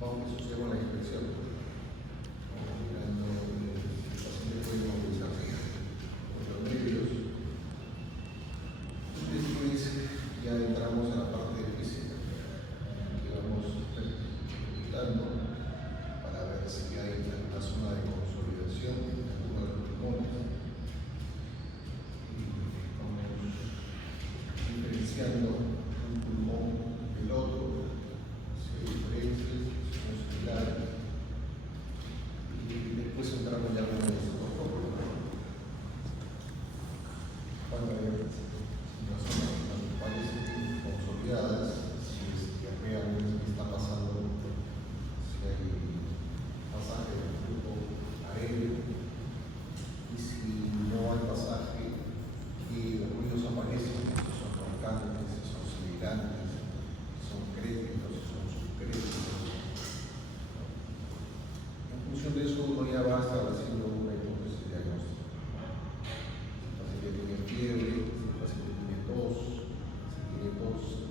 vamos que sucede con la inspección. Mirando el paciente puede movilizarse por los medios. Después ya entramos a la parte de física, que vamos recopilando para ver si hay una zona de consolidación en alguno de los pulmones. Y vamos diferenciando un pulmón del otro, si hay diferencias, si son similares. Y después entramos ya en el protocolo. Cuando hay las zonas las cuales estén consolidadas, si es que realmente está pasando, si hay pasaje del flujo aéreo, y si no hay pasaje y los ruidos aparecen, si son roncantes, si son sibilantes, si son crépitos, si son subcrépitos. En función de eso uno ya va estableciendo una hipótesis diagnóstica. Si el paciente tiene fiebre, si el paciente tiene tos,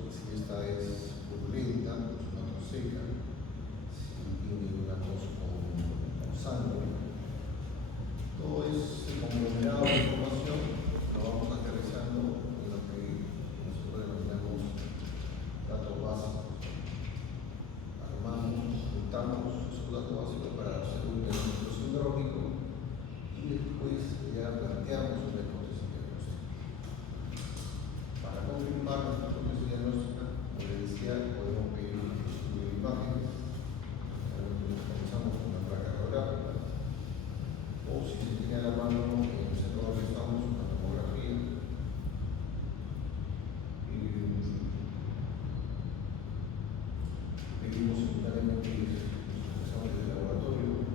si esta es purulenta, es una tos seca, si tiene una tos con sangre. Todo ese conglomerado de información lo vamos aterrizando en lo que nosotros denominamos datos básicos. Armamos, juntamos esos datos básicos para hacer un diagnóstico sindrómico y después ya planteamos una hipótesis diagnóstica. Para confirmar nuestra hipótesis diagnóstica, como les decía, podemos pedir un estudio de imágenes, comenzamos con una placa radiográfica, o si se tiene a la mano en el centro donde estamos, una tomografía. Pedimos simultáneamente los exámenes de laboratorio,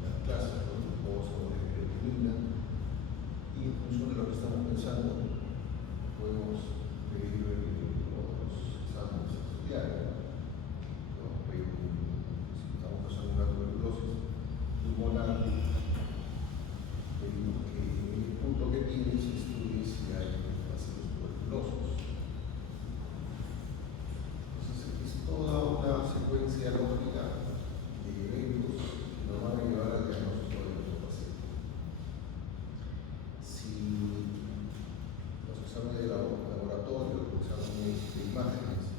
las clases, los grupos de creatinina, y en función de lo que estamos pensando, podemos pedir otros exámenes diarios. Podemos pedir, si estamos pensando en una tuberculosis pulmonar, pedimos que el punto que tiene se estudie si hay pacientes tuberculosos. Entonces, es toda una secuencia lógica de eventos que nos van a llevar al diagnóstico de nuestro paciente. Si los exámenes de laboratorio, los exámenes de imágenes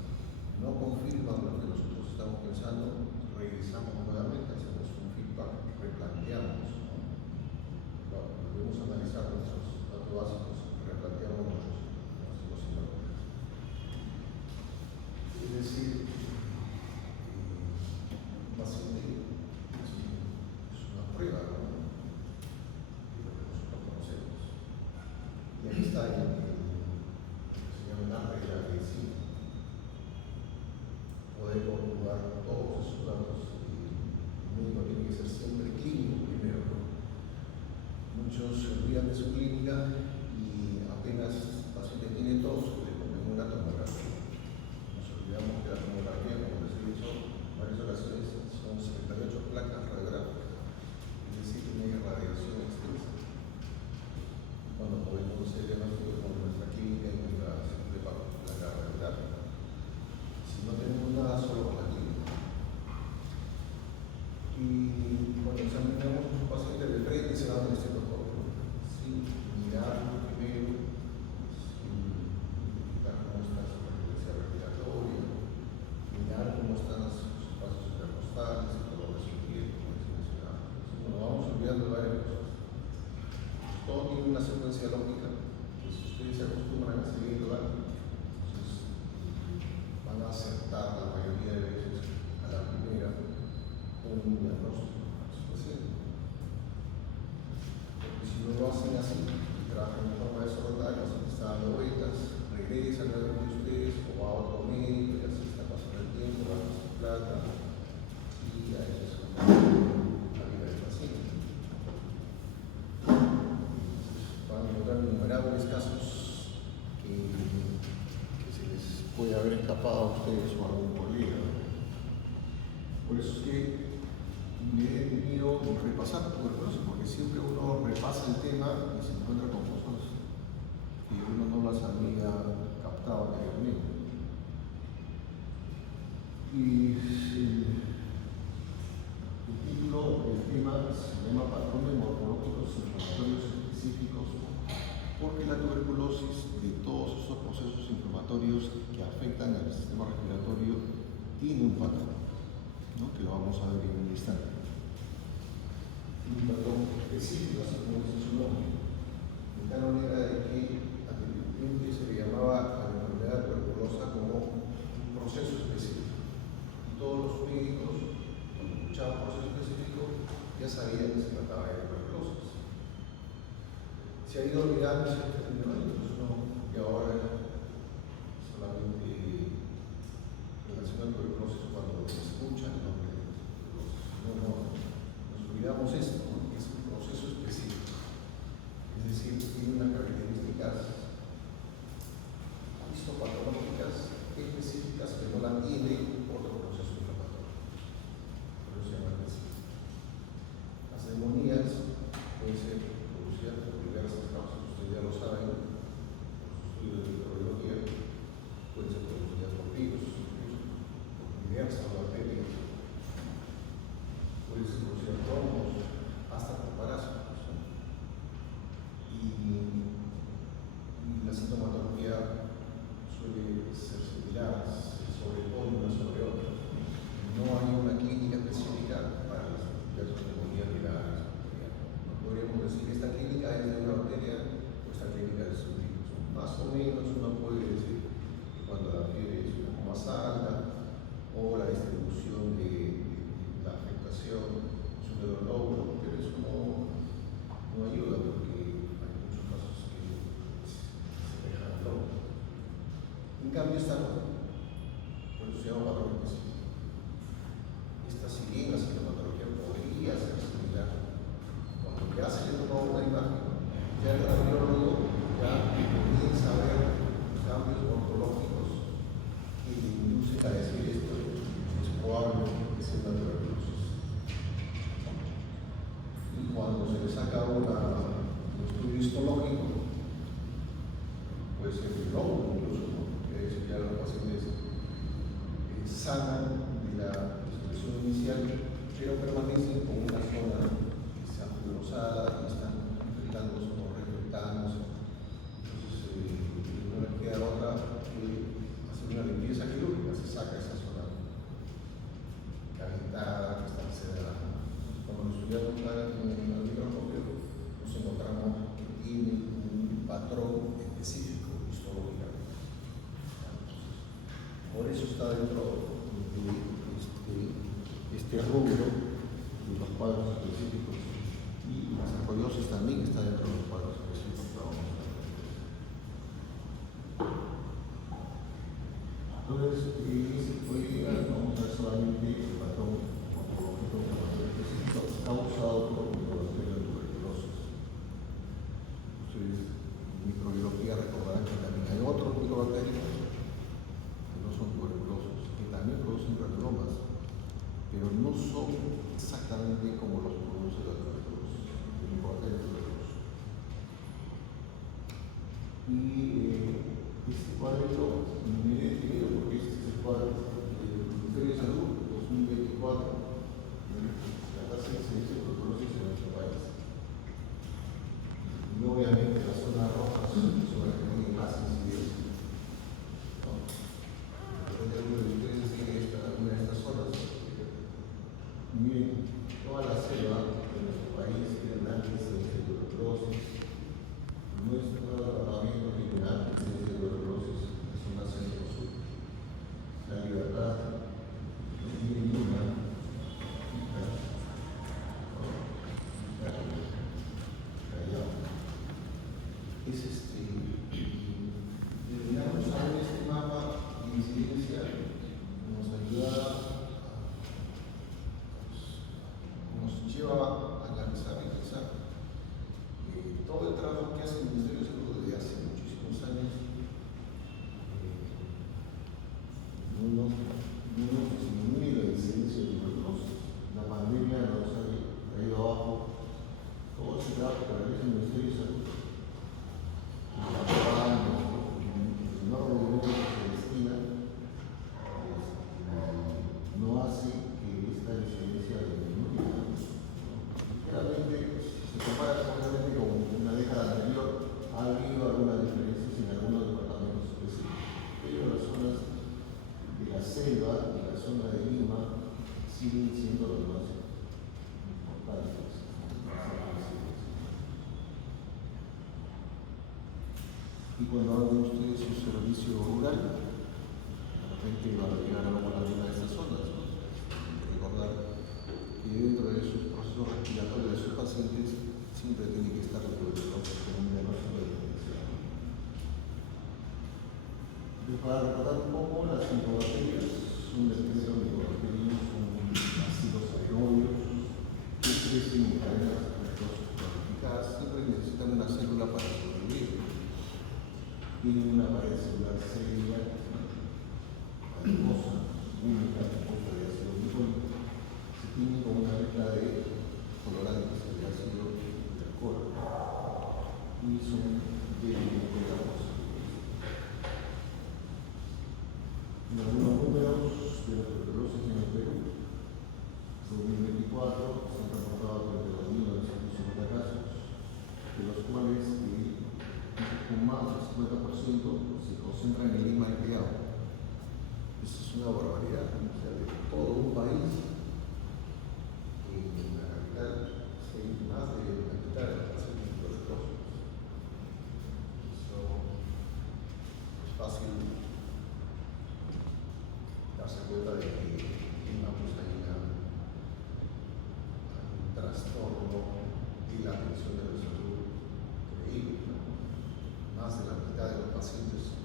no confirman lo que nosotros estamos pensando, regresamos nuevamente, hacemos un feedback, replanteamos, volvemos a analizar nuestros datos básicos, replanteamos nuestros síndromes. Es decir, básicamente es una prueba, ¿no?, de lo que nosotros conocemos. Y ahí está el se llama una regla de sí. Poder conjugar todos esos datos. El médico tiene que ser siempre clínico primero, ¿no? Muchos se olvidan de su clínica y apenas el paciente tiene tos, le ponen una tomografía. Nos olvidamos que la tomografía, como les he dicho en varias ocasiones, son 78 placas radiográficas, es decir, tiene radiación extensa. Cuando podemos hacer diagnóstico con nuestra clínica y nuestra simple placa radiográfica, si no tenemos nada, solo con la clínica. Y cuando examinamos a un paciente de frente, se da un estetoscopio, sin mirar primero, sin verificar cómo está su frecuencia respiratoria, mirar cómo están sus espacios intercostales, el color de su piel, como les mencionaba. Entonces, nos vamos olvidando de varias cosas. Todo tiene una secuencia lógica que si ustedes se acostumbran a seguirlo, entonces van a acertar la mayoría de veces a la primera con un diagnóstico a su paciente. Porque si no lo hacen así y trabajan de forma desordenada, el paciente está dando vueltas, regresa nuevamente a ustedes o va a otro médico y así está pasando el tiempo, gasta su plata y a eso se la vida del paciente. Van a encontrar innumerables casos que se les puede haber escapado a ustedes o a algún colega. Por eso es que me he detenido en repasar tuberculosis, porque siempre uno repasa el tema y se encuentra con cosas que uno no las había captado anteriormente. Y se llama patrón de morfológicos inflamatorios específicos, porque la tuberculosis, de todos estos procesos inflamatorios que afectan al sistema respiratorio, tiene un patrón, ¿no? Que lo vamos a ver en un instante. Un patrón específico, así como dice su nombre. De tal manera de que anteriormente se le llamaba a la enfermedad tuberculosa como un proceso específico. Y todos los médicos, cuando escuchaban proceso específico, ya sabían que se trataba de tuberculosis. Se ha ido olvidando ese término, entonces no, y ahora solamente en relación a tuberculosis cuando se escucha el nombre de tuberculosis. Nos olvidamos esto, ¿no? Que es un proceso específico. Es decir, tiene unas características histopatológicas específicas que no la tiene otro proceso inflamatorio. Por eso se llama específico. Las neumonías pueden ser producidas por diversas causas, ustedes ya lo saben, por sus estudios de microbiología, pueden ser producidas por virus, por diversas bacterias, pueden ser producidas por hongos, hasta por parásitos, ¿no? Y la sintomatología suele ser similar, sobre todo una sobre otra. No hay una clínica específica para las neumonías virales. No podríamos decir esta clínica es de una bacteria o esta clínica es de un virus. Más o menos uno puede decir que cuando la fiebre es un poco más alta o la distribución de la afectación es un dedo lóbulo, pero eso no ayuda porque hay muchos casos que se dejan lóbulo. En cambio, esta no, por eso se llama patrón específico. Esta, si bien la sintomatología podría ser similar, cuando ya se le toma una imagen, ya el radiólogo ya comienza a ver cambios morfológicos que le inducen a decir esto es probable que sea una tuberculosis. Y cuando se le saca un estudio histológico, puede ser el lóbulo incluso, ¿no? Que eso ya los pacientes sanan de la expresión inicial, pero permanecen con una zona que se ha fibrosada y están infectándose o reinfectándose. Entonces, no les queda otra que hacer una limpieza quirúrgica, se saca esa zona calentada que está cerrada. Cuando lo estudiamos en el microscopio, nos encontramos que tiene un patrón específico histológicamente. Por eso está dentro de este rubro de los cuadros específicos, y la sarcoidosis también está dentro de los cuadros específicos que vamos a ver. Entonces, hoy día vamos a ver solamente el patrón morfológico específico causado por microbacterias de tuberculosis. Ustedes en microbiología recordarán que también hay otros microbacterias que no son tuberculosos, que también producen granulomas, pero no son exactamente como los produce la tuberculosis, el microbacteria tuberculosis. Y este cuadro me he detenido porque este es el cuadro del Ministerio de Salud 2024, la tasa de incidencia de tuberculosis en nuestro país. Y obviamente las zonas rojas son las que tienen más incidencia. Algunos de ustedes tienen alguna de estas zonas. Miren, toda la selva de nuestro país tiene una alta incidencia de tuberculosis. Nuestro tratamiento tiene una alta incidencia de tuberculosis en cuando hagan ustedes su servicio rural, de repente van a llegar a alguna de estas zonas, ¿no? Recordar que dentro de sus procesos respiratorios de sus pacientes siempre tiene que estar el tuberculosis como un diagnóstico de diferencia. Para recordar un poco, las micobacterias son del género micobacterium, son ácidos aerobios que crecen en cadenas ramificadas, siempre necesitan una célula para sobrevivir. Tienen una pared celular celular adiposa, única, compuesta de ácido glicólico. Se tiene con una mezcla de colorantes de ácido y de alcohol y son de glucosa. En algunos números de la tuberculosis en el Perú, en 2024 se han reportado 32.950 casos, de los cuales con más del 50% se concentra en Lima y Callao. Eso es una barbaridad, ¿no? O sea, de todo un país, en la capital, hay más de la mitad de los pacientes tuberculosos. Eso es fácil darse cuenta de que en Lima pues, hay un trastorno y la atención de la salud increíble, ¿no? Más de la mitad de los pacientes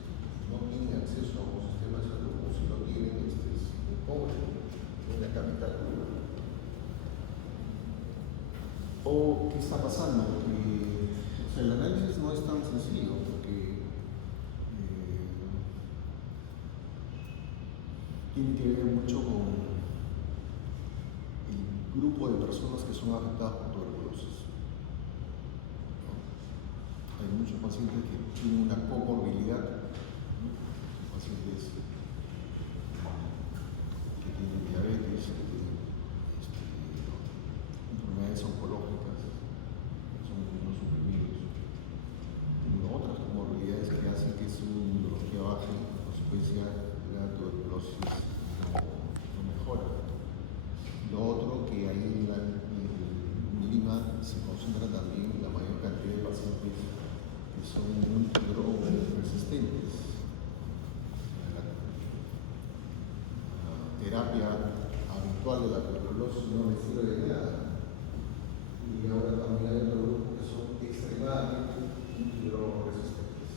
no tienen acceso a un sistema de salud, o si lo tienen, es muy pobre en la capital. ¿O qué está pasando? Porque, o sea, el análisis no es tan sencillo, porque tiene que ver mucho con el grupo de personas que son afectadas por tuberculosis. Hay muchos pacientes que tienen una comorbilidad, pacientes que tienen diabetes, que tienen enfermedades oncológicas, son inmunosuprimidos. Tienen otras comorbilidades que hacen que su inmunología baje, en consecuencia la tuberculosis no mejora. Lo otro que ahí en Lima se concentra también la mayor cantidad de pacientes que son multidrogoresistentes. La terapia habitual de la tuberculosis no les sirve de nada. Y ahora también hay otros grupos que son extremadamente multidrogoresistentes.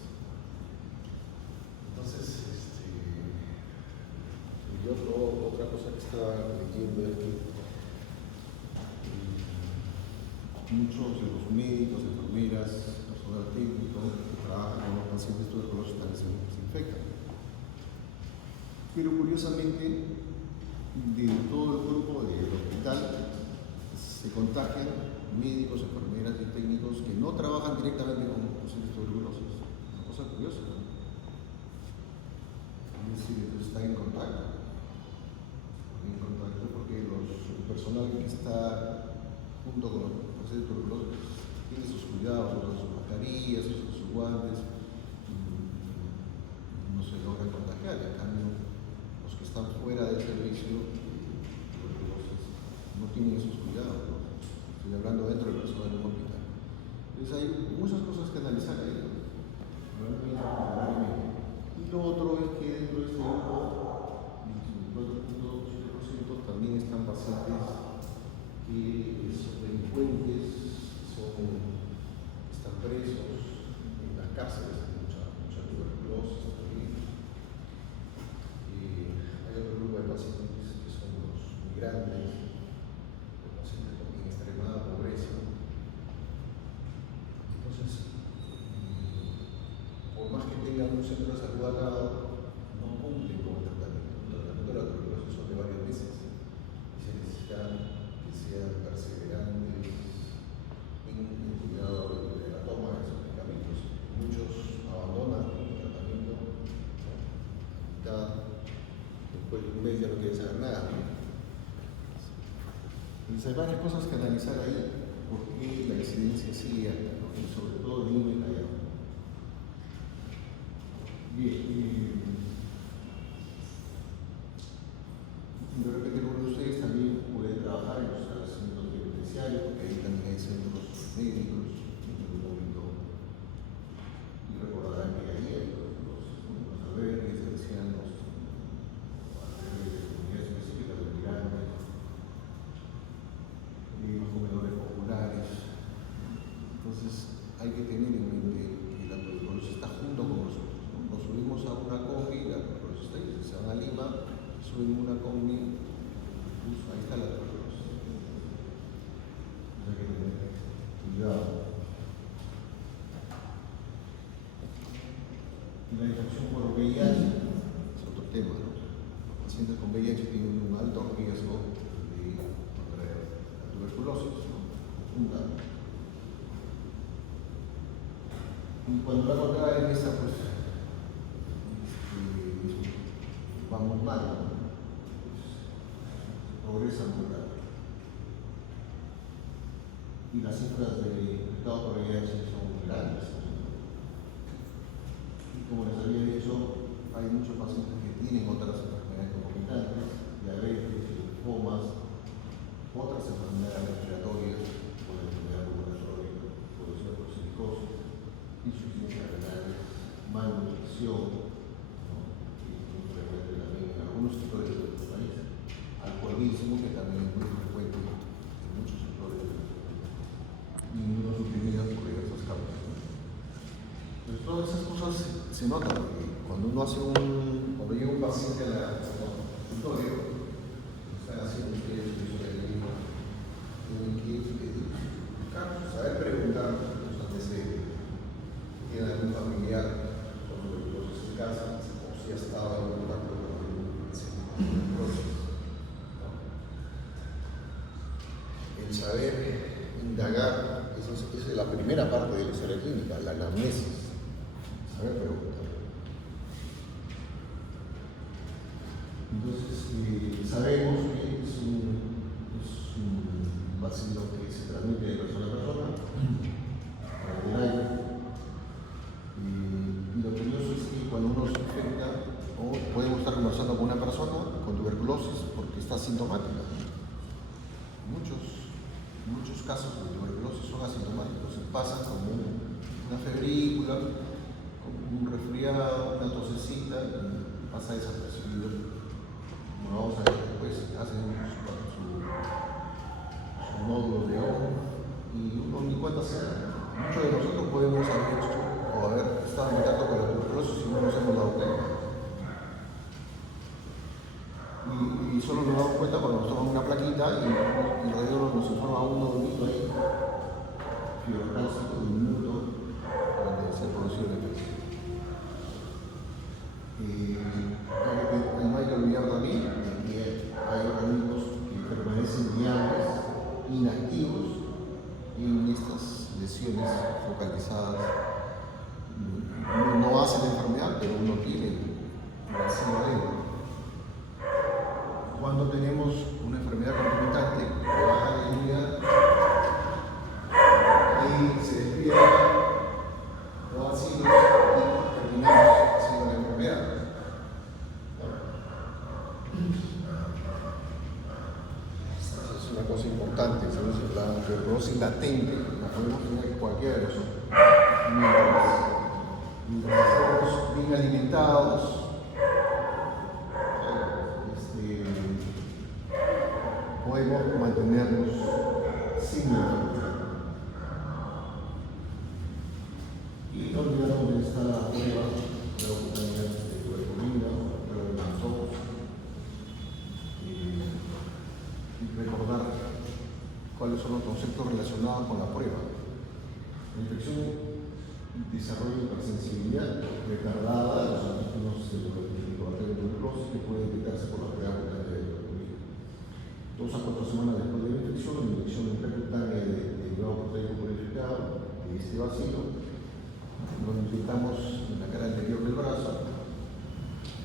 Entonces, y otra cosa que estaba leyendo es que muchos de los médicos, enfermeras, personal técnico que trabajan con los pacientes tuberculosos también se infectan. Pero curiosamente, de todo el grupo del hospital se contagian médicos, enfermeras y técnicos que no trabajan directamente con pacientes tuberculosos. Una cosa curiosa, ¿no? Es decir, entonces están en contacto. Porque el personal que está junto con los pacientes tuberculosos tiene sus cuidados, usa sus mascarillas, usa sus guantes, no se logra contagiar. En cambio, los que están fuera del servicio tuberculosis no tienen esos cuidados, ¿no? Estoy hablando dentro del personal de un hospital. Entonces hay muchas cosas que analizar ahí, ¿no? Y lo otro es que dentro de este grupo, 24.7% también están pacientes que son delincuentes, están presos, en las cárceles hay mucha tuberculosis también. Hay otro grupo de pacientes que son los migrantes, los pacientes con extremada pobreza. Entonces, por más que tengan un centro de salud al lado, no cumplen con el tratamiento. El tratamiento de la tuberculosis son de varios meses y se necesita que sean perseverantes en el cuidado de la toma de esos medicamentos. Muchos abandonan el tratamiento, ¿no? Después de un mes ya no quieren saber nada. Entonces hay varias cosas que analizar ahí, por qué la incidencia sigue alta, ¿no? Y sobre todo en Lima y Callao. Bien, de repente algunos de ustedes también pueden trabajar en los establecimientos penitenciarios, porque ahí también hay centros médicos en algún momento. Y recordarán que ahí cuando la contraria empieza, pues vamos mal, ¿no? Progresa muy rápido. Y las cifras de infectados por VIH son grandes. Y como les había dicho, hay muchos pacientes que tienen otras enfermedades concomitantes, diabetes, linfomas, otras enfermedades respiratorias, por enfermedad pulmonar, por psicosis, insuficiencia renal, malnutrición, ¿no? Y muy frecuente también en algunos sectores de nuestro país, alcoholismo, que también es muy frecuente en muchos sectores de nuestro país, y inmunosuprimidas por diversas causas, ¿no? Entonces todas esas cosas se notan, porque cuando uno hace cuando llega un paciente al consultorio, están haciendo ustedes tienen que saber preguntar los antecedentes. ¿Tiene algún familiar con tuberculosis en casa? O si ha estado en contacto con tuberculosis. El saber indagar, esa es la primera parte de la historia clínica, la anamnesis. Saber preguntar. Entonces, sabemos que es un bacilo que se transmite de persona a persona, del aire. Y lo curioso es que cuando uno se infecta, o podemos estar conversando con una persona con tuberculosis porque está asintomática. Muchos casos de tuberculosis son asintomáticos, se pasan como una febrícula, como un resfriado, una tosecita y pasa desapercibido. Como vamos a ver después, hacen su nódulos de ojo y uno ni cuenta se da. Muchos de nosotros podemos haber hecho o haber estado en contacto con la tuberculosis y no nos hemos dado cuenta. Y solo nos damos cuenta cuando nos toman una plaquita y el radiólogo nos informa a un nodulito ahí, fibroblástico diminuto, donde se produce la infección. No hay que olvidar también que hay organismos que permanecen viables, inactivos, en estas lesiones focalizadas. No hace la enfermedad, pero uno tiene el vacío adentro. Cuando tenemos una enfermedad concomitante de baja inmunidad, ahí se despierta los vacilos y terminamos haciendo la enfermedad. Esa es una cosa importante, la tuberculosis latente la podemos tener cualquiera de nosotros. Mientras estamos bien alimentados, podemos mantenernos sin la enfermedad. Y no olvidamos de esta prueba de la compañía de tuberculina, prueba de los ojos, y recordar cuáles son los conceptos relacionados con la prueba. La infección desarrolla hipersensibilidad retardada a los antígenos de bacterias tuberculosis que puede detectarse por la prueba cutánea de tuberculina. 2 a 4 semanas después de la inyección intracutánea de globo proteico purificado de este vacilo, lo inyectamos en la cara anterior del brazo,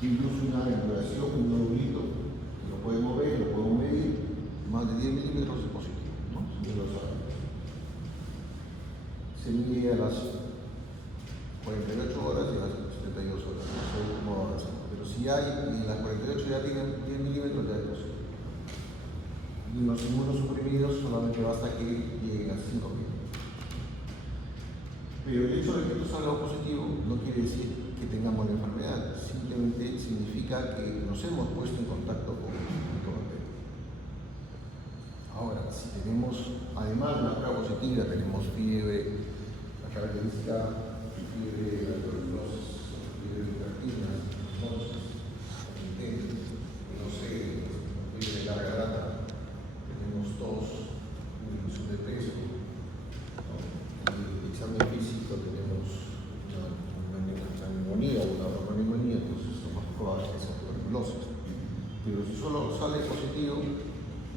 incluso una angulación, un nodulito, que lo podemos ver, lo podemos medir, más de 10 milímetros de positivo, ¿no? Si lo saben. Se mide a las 48 horas y a las 72 horas, no sé cómo avanzar. Pero si hay, en las 48 ya tienen 10 milímetros de positivo. Y los inmunosuprimidos solamente basta que lleguen a 5 milímetros. Pero el hecho de que esto salga positivo no quiere decir que tengamos la enfermedad, simplemente significa que nos hemos puesto en contacto con el bacteria. Ahora, si tenemos, además de la prueba positiva, tenemos fiebre, la característica de fiebre de la tuberculosis, fiebre intractina, no sé, fiebre de larga data, tenemos tos, disminución de peso, ¿no? Y examen físico tenemos una neumonía o una bronconeumonía, entonces lo más probable es que sea tuberculosis. Pero si solo sale positivo y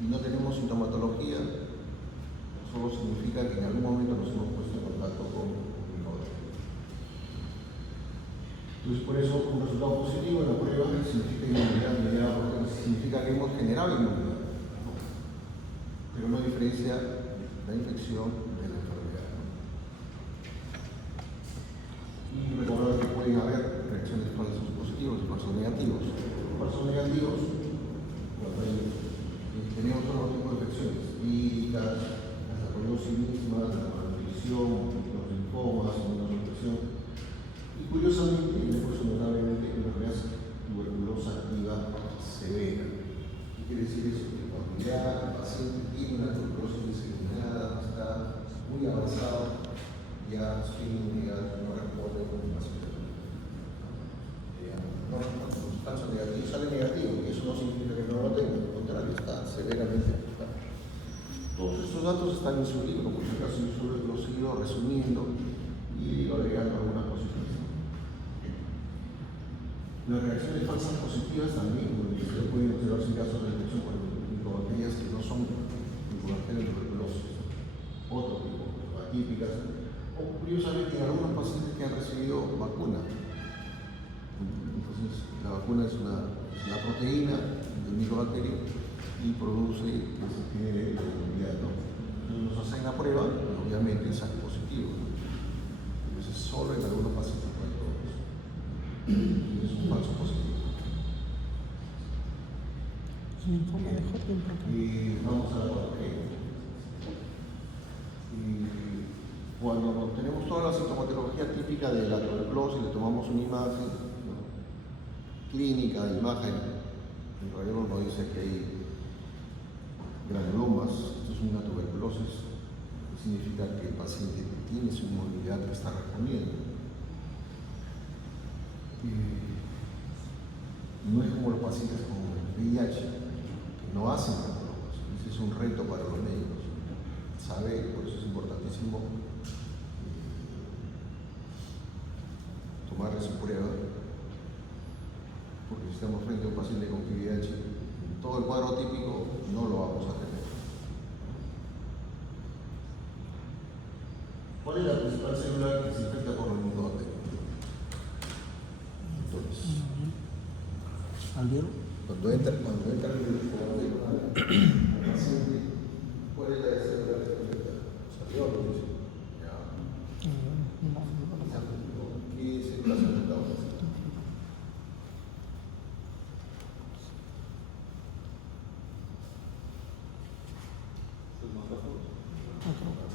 no tenemos sintomatología, solo significa que en algún momento nos hemos puesto en contacto con el bacteria. Entonces, por eso, un resultado positivo en la prueba significa inmunidad mediada, porque significa que hemos generado inmunidad, ¿no? Pero no diferencia la infección de la enfermedad, ¿no? Y recordar que pueden haber reacciones falsos positivos y falsos negativos. Los falsos negativos, tenemos otro tipo de infecciones, víricas, la sarcoidosis misma, la malnutrición, los linfomas, la inmunosupresión. Y curiosamente, y después notablemente, una enfermedad tuberculosa activa severa. ¿Qué quiere decir eso? Que cuando ya el paciente tiene una tuberculosis diseminada, está muy avanzado, ya su inmunidad no responde con el paciente. No, falso negativo, sale negativo, y eso no significa que no lo tenga, al contrario, está severamente afectado. Todos estos datos están en su libro, por si acaso yo solo los he ido resumiendo y agregando algunas cositas. Las reacciones falsas positivas también, se pueden observarse en casos de infección por micobacterias que no son micobacterias tuberculosas, otro tipo, atípicas, o curiosamente en algunos pacientes que han recibido vacuna. Entonces, la vacuna es la proteína del micobacterio y produce que se genere la inmunidad, ¿no? Entonces nos hacen la prueba y obviamente sale positivo, ¿no? Entonces solo en algunos pacientes, no en todos. Y es un falso positivo. Y vamos a la patología. Cuando tenemos toda la sintomatología típica de la tuberculosis, le tomamos una imagen, ¿no?, clínica, de imagen, el radiólogo nos dice que hay granulomas, esto es una tuberculosis, que significa que el paciente tiene su inmunidad que está respondiendo. No es como los pacientes con VIH, que no hacen granulomas. Ese es un reto para los médicos. Sabe, por eso es importantísimo tomarle su prueba, porque si estamos frente a un paciente con VIH, todo el cuadro típico no lo vamos a tener. ¿Cuál es la principal célula que se infecta por el micobacterio? Entonces, cuando entra el micobacterio al paciente, ¿cuál es la célula que se infecta? Alveolos. ¿Qué células se infectan?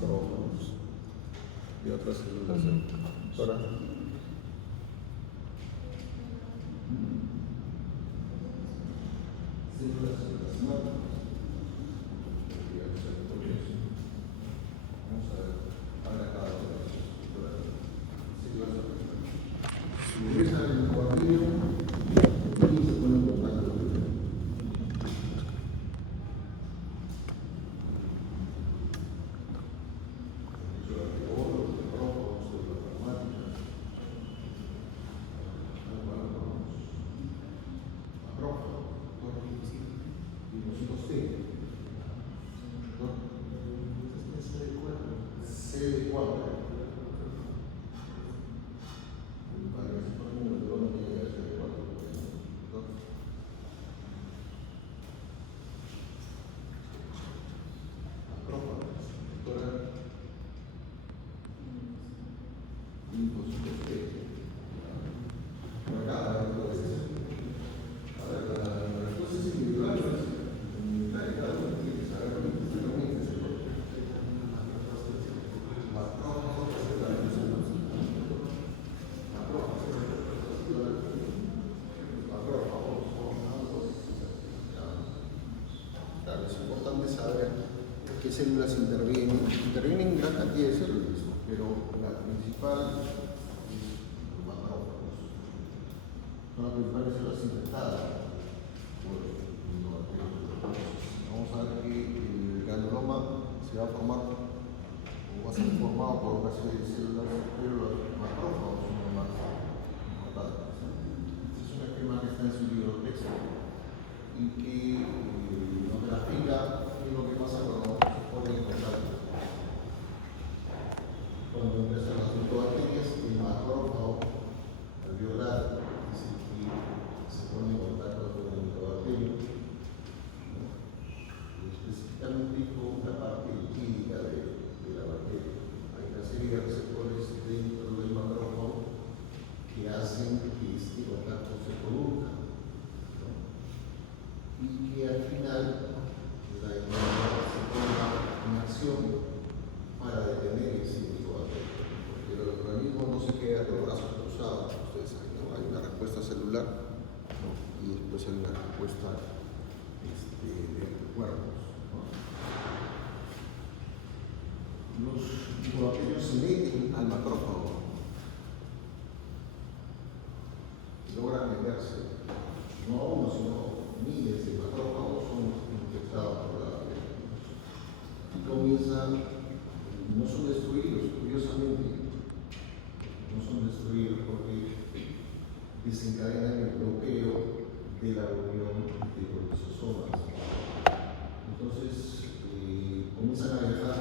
Macrófagos. Y otras células. Ahora. Células plasmáticas. Vamos a ver. Ahora cada una de las células. Ingresa en el micobacterio y se pone en contacto. ¿Qué células intervienen? Intervienen gran cantidad de células, pero la principal es los macrófagos. Son las principales células infectadas por el micobacterio. Vamos a ver que el granuloma se va a formar o va a ser formado por una serie de células, pero los macrófagos son los más importantes. Este es un esquema que está en su libro de texto y que nos grafica qué es lo que pasa cuando se pone en contacto. Cuando empiezan las micobacterias, el macrófago alveolar lipídica de la bacteria. Hay una serie de receptores dentro del macrófago que hacen que este contacto se produzca, ¿no? Y que al final la inmunidad se ponga en acción para detener ese microbacterio. Porque el organismo no se queda con los brazos cruzados, ustedes saben, ¿no? Hay una respuesta celular, ¿no? Y después hay una respuesta de anticuerpos, ¿no? Los microbacterios se meten al macrófago, logran meterse, no a uno, sino miles de macrófagos son infectados por la bacteria. Y comienzan, no son destruidos, curiosamente, no son destruidos porque desencadenan el bloqueo de la unión de los lisosomas. Entonces, comienzan a viajar,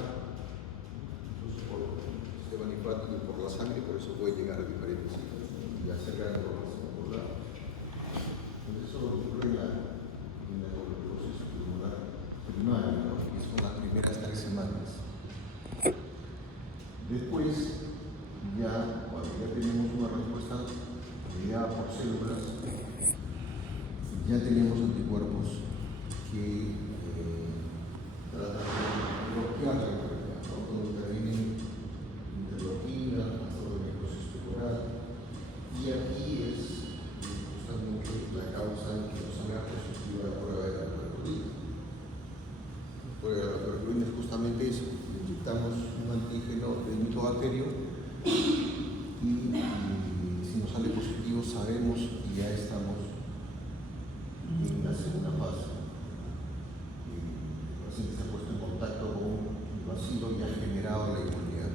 incluso por el sistema linfático y por la sangre, por eso puede llegar a diferentes sitios y acercar el eso ocurre en la tuberculosis pulmonar primaria, ¿no? Que son las primeras 3 semanas. Después, cuando ya tenemos una respuesta mediada por células, ya tenemos anticuerpos que tratan de bloquear la enfermedad, ¿no? Cuando intervienen interleuquinas, factor de necrosis tumoral, y aquí es la causa que nos haga positiva la prueba de la tuberculina. La prueba de la tuberculina es justamente eso: inyectamos un antígeno del micobacterio y si nos sale positivo sabemos que ya estamos en la segunda fase. El paciente se ha puesto en contacto con el bacilo y ha generado la inmunidad.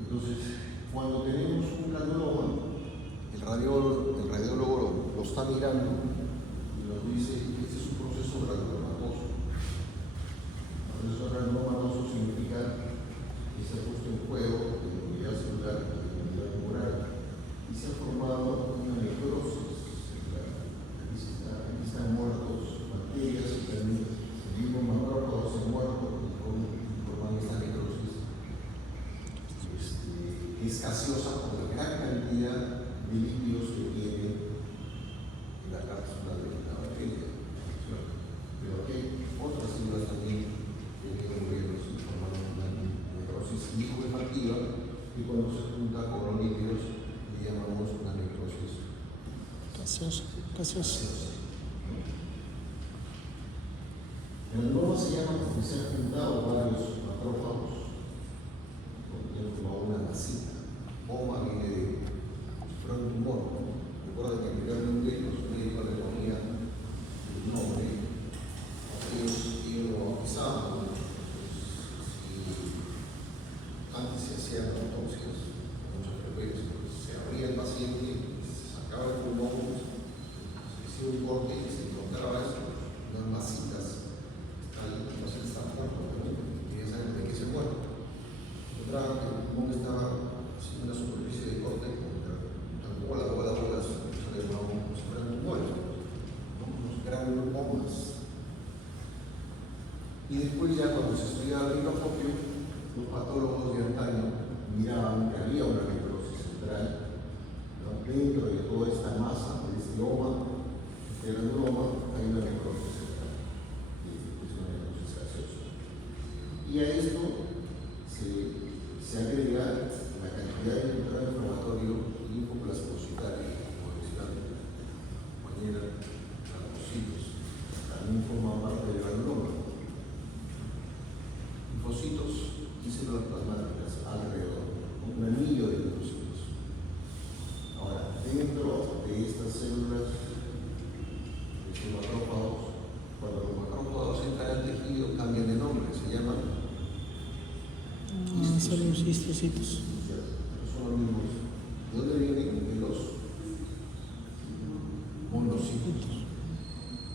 Entonces, cuando tenemos un granuloma, el radiólogo lo está mirando y nos dice que este es un proceso granulomatoso. Un proceso granulomatoso significa que se ha puesto en juego la inmunidad celular y la inmunidad tumoral y se ha formado una necrosis celular. Aquí están muertos bacterias y también el mismo macrófago se ha muerto y forman esta necrosis que es gaseosa por la gran cantidad de líquidos que tiene en la cápsula de la bacteria. Pero aquí hay otras células también que vienen muriendo y formando una necrosis lipoefactiva y cuando se junta con los líquidos le llamamos una necrosis gaseosa. El granuloma se llama porque se han juntado varios macrófagos porque han formado una masita. Oma viene de un tumor, ¿no? Recuerda que anteriormente los médicos le ponían el nombre, ellos lo bautizaban, antes se hacían autopsias con mucha frecuencia, se abría el paciente, se sacaba el pulmón, se hacía un corte y se encontraba eso, unas masitas, ahí el paciente está muerto, y ya saben de qué se muere. Encontraban que el pulmón estaba sin una superficie de corte, bolas, se le llamaban los granulomas, los granulomas. Y después ya cuando se estudiaba el microscopio, los patólogos de antaño miraban que había una necrosis central, ¿no? Dentro de toda esta masa, de este oma, este granuloma, hay una necrosis central, que es una necrosis gaseosa. Y a esto se agrega la cantidad de material inflamatorio linfoplasmocitario, como decía la compañera, linfocitos, también forman parte del granuloma. Linfocitos y células plasmáticas alrededor, un anillo de linfocitos. Ahora, dentro de estas células, de estos macrófagos, cuando los macrófagos entran al tejido, cambian de nombre, se llaman histocitos. Son los mismos. ¿De dónde vienen? De los monocitos.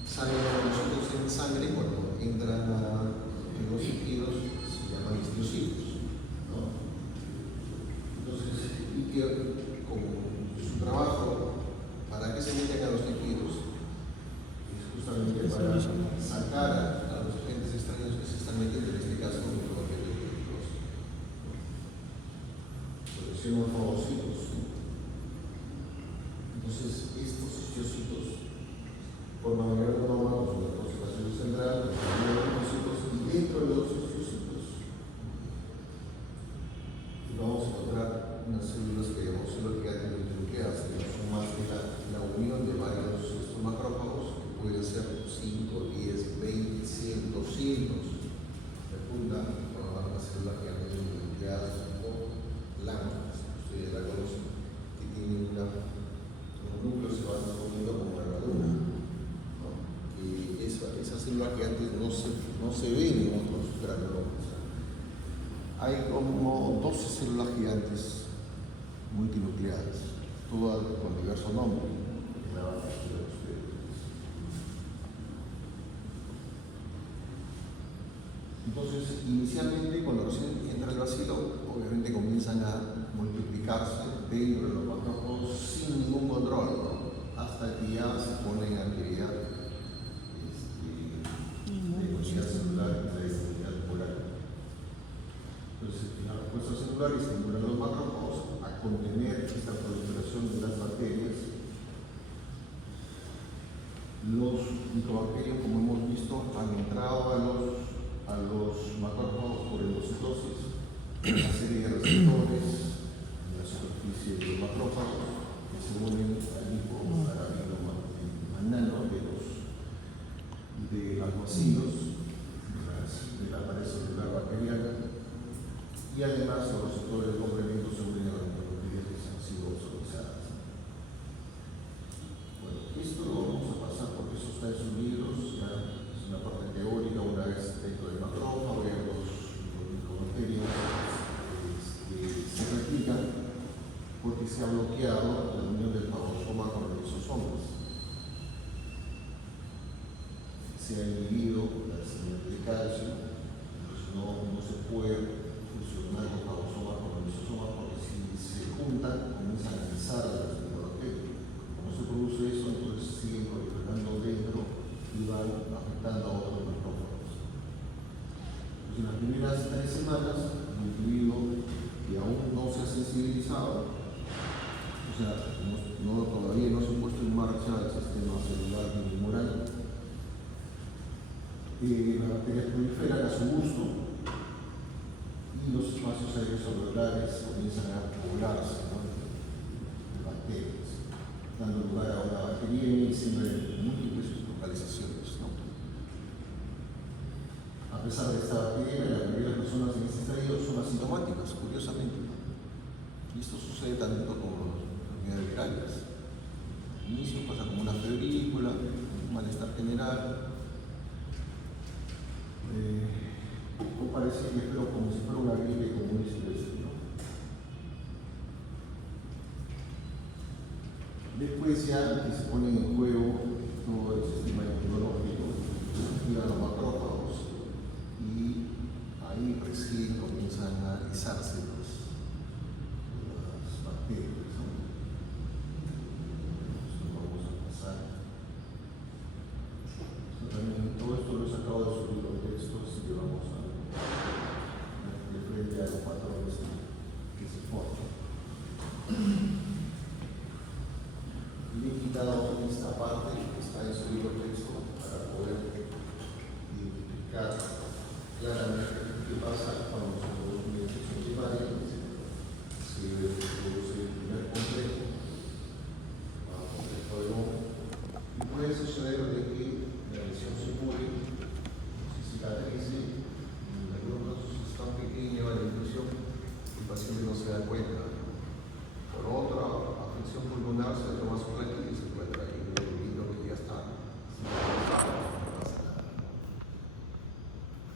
Salen monocitos en sangre cuando entran en los tejidos, se llaman histocitos, ¿no? Entonces, y que como su trabajo, ¿para qué se meten a los tejidos? Es justamente para sacar a pusieron fagocitos. Entonces, estos histocitos forman un granuloma con la concentración central, y dentro de los histocitos vamos a encontrar unas células que llamamos células gigantes multinucleadas, que son más que la unión de varios macrófagos, que pueden ser 5, 10, 20, 100, 200, se fundan y forman las células gigantes multinucleadas o láminas, ustedes la conocen, que tienen los núcleos se van uniendo como herradura, ¿no? Y esas células gigantes no se ven en otros granulomas. Hay como 12 células gigantes multinucleadas, todas con diversos nombres. Entonces, inicialmente, cuando recién entra el bacilo, obviamente comienzan a multiplicarse dentro de los macrófagos sin ningún control, ¿no? Hasta que ya se ponen a actividad de unidad celular y de unidad polar. Entonces, la respuesta celular estimula a los macrófagos a contener esta proliferación de las bacterias. Los microbacterios, como hemos visto, han entrado a los macrófagos por endocitosis, una serie de receptores en la superficie de los macrófagos que se unen al nano de los vacilos de la pared celular bacteriana, y además los receptores de complemento se unen a las microbacterias que han sido autorizadas. Bueno, esto lo vamos a pasar porque eso está en sus libros, ya es una parte teórica. Una vez dentro del macrófago y los microbacterios se replican porque se ha bloqueado la unión del fagosoma con los lisosomas. Se ha inhibido la señal de calcio, entonces no se puede fusionar los fagosomas con los lisosomas, porque si se juntan comienzan a pisar a las microbacterias. Como se produce eso, entonces siguen proliferando dentro y van afectando a otros macrófagos. Entonces, en las primeras 3 semanas, el individuo que aún no se ha sensibilizado, o sea, todavía no se ha puesto en marcha el sistema celular ni inmunológico, las bacterias proliferan a su gusto y los espacios aerosolulares comienzan a poblarse, ¿no?, de bacterias, dando lugar a una bacteriemia y siempre múltiples localizaciones, ¿no? A pesar de esta bacteriemia, la mayoría de las personas en este estadio son asintomáticas, curiosamente, ¿no? Y esto sucede tanto con enfermedades virales. Al inicio pasa como una febrícula, un malestar general, o parece pero como si fuera una gripe común y silvestre, ¿no? Después ya que se ponen en juego todo el sistema inmunológico, se activan los macrófagos y ahí recién comienzan a alisarse las bacterias, ¿no? Entonces vamos a pasar. También todo esto lo he sacado de su libro de texto, así que vamos a de frente a los patrones que se forman. Y he quitado esta parte que está en su libro de texto para poder identificar claramente qué pasa cuando se produce una infección primaria. Se produce el primer complejo, complejo de Bohm, y puede suceder de que la lesión se cure, se cicatrice, y en algunos casos es tan pequeña la infección que el paciente no se da cuenta. Por otra afección pulmonar se toma su retina y se encuentra ahí un globulino que ya está, no pasa nada.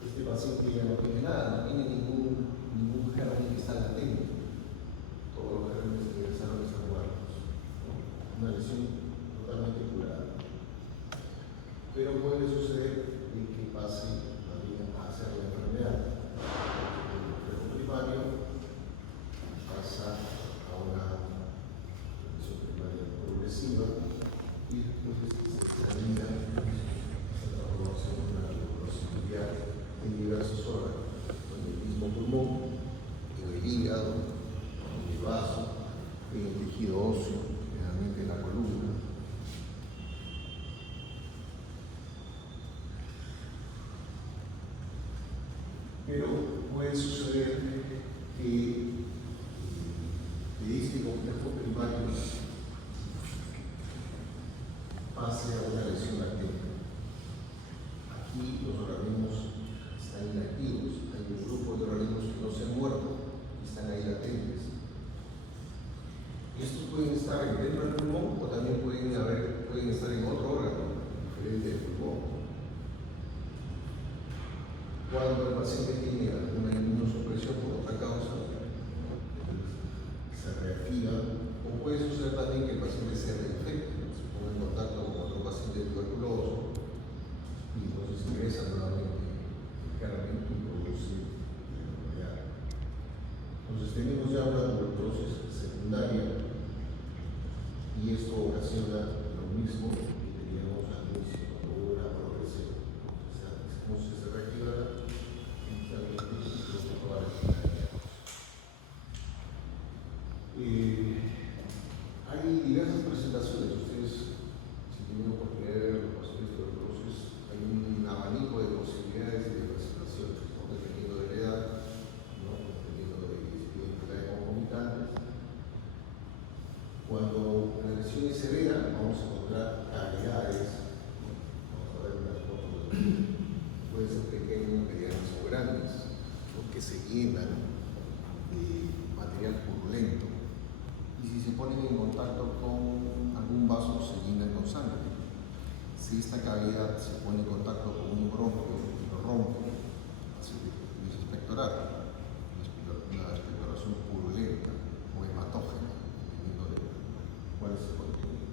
Este paciente ya no tiene nada, no tiene ningún germen que está latente. Todos los gérmenes ingresaron a ser muertos, ¿no? Una lesión totalmente curada. Pero puede suceder de que pase también a ser la enfermedad. El complejo primario pasa a una lesión primaria progresiva y después se termina esa transformación en una tuberculosis en diversos órganos, en el mismo pulmón, en el hígado, en el vaso. puede suceder que de este complejo primario pase a una lesión latente. Aquí los organismos están inactivos, hay un grupo de organismos que no se han muerto, que están ahí latentes. Estos pueden estar dentro del pulmón o también pueden estar en otro órgano diferente del pulmón. Cuando el paciente tiene alguna inmunosupresión por otra causa, se reactiva, o puede suceder también que el paciente se reinfecte, se ponga en contacto con otro paciente tuberculoso y entonces ingresa nuevamente claramente y produce la enfermedad. Entonces tenemos ya una tuberculosis secundaria y esto ocasiona lo mismo que teníamos al inicio cuando hubo una progresión. O sea, es como si se reactivara inicialmente y luego toda la enfermedad. Hay diversas presentaciones. Ustedes, si tienen la oportunidad de ver los pacientes tuberculosis, hay un abanico de posibilidades de presentaciones, ¿no? Dependiendo de la edad, ¿no? Dependiendo de si tienen enfermedades concomitantes. Cuando la lesión es severa, vamos a encontrar cavidades, ¿no? Vamos a ver unas fotos, pueden ser pequeñas, medianas o grandes, ¿no? Que se llenan de material purulento. Y si se ponen en contacto con algún vaso, se llenan con sangre. Si esta cavidad se pone en contacto con un bronquio y lo rompe, hace un expectorar, una expectoración purulenta o hematógena, dependiendo de cuál es el contenido.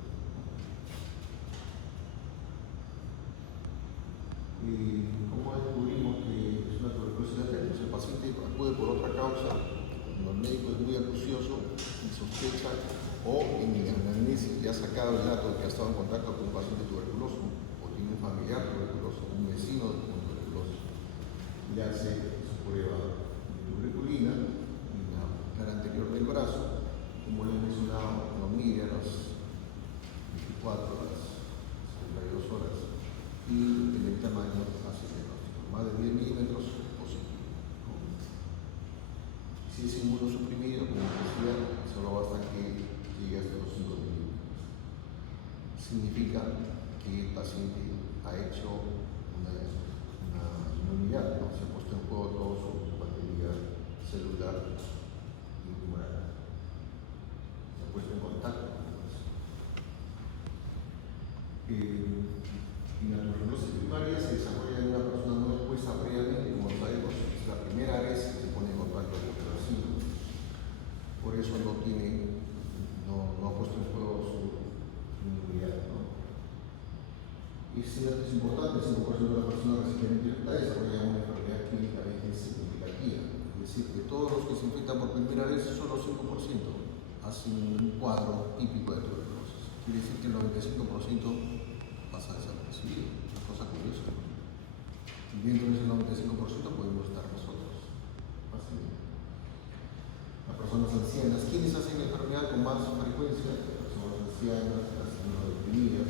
¿Cómo descubrimos que es una tuberculosis latente? El paciente acude por otra causa, cuando el médico es muy acucioso y sospecha, o en el anamnesis ya ha sacado el dato de que ha estado en contacto con un paciente tuberculoso, o tiene un familiar tuberculoso, un vecino con tuberculosis, y hace su prueba de tuberculina en la cara anterior del brazo, como les he mencionado, lo mide a las 24 horas, 72 horas, y en el tamaño hace el diagnóstico, más de 10 milímetros positivo. Si es inmunosuprimido, como decía, solo basta que llegue hasta los 5 milímetros. Significa que el paciente ha hecho una inmunidad, ¿no? Se ha puesto en juego todo su batería celular y humoral. Se ha puesto en contacto con eso. En la tuberculosis primaria se desarrolla en una persona no expuesta previamente, como sabemos, es la primera vez que se pone en contacto con el vecino. Por eso no ha puesto en juego su inmunidad, ¿no? Ese dato es importante: 5% de las personas recientemente infectadas desarrollan una enfermedad clínicamente significativa. Es decir, que todos los que se infectan por primera vez, solo 5% hacen un cuadro típico de tuberculosis. Quiere decir que el 95% pasa desapercibido, una cosa curiosa. Y dentro de ese 95% podemos estar nosotros fácilmente. Las personas ancianas, ¿quiénes hacen la enfermedad con más frecuencia? Las personas ancianas, las inmunodeprimidas,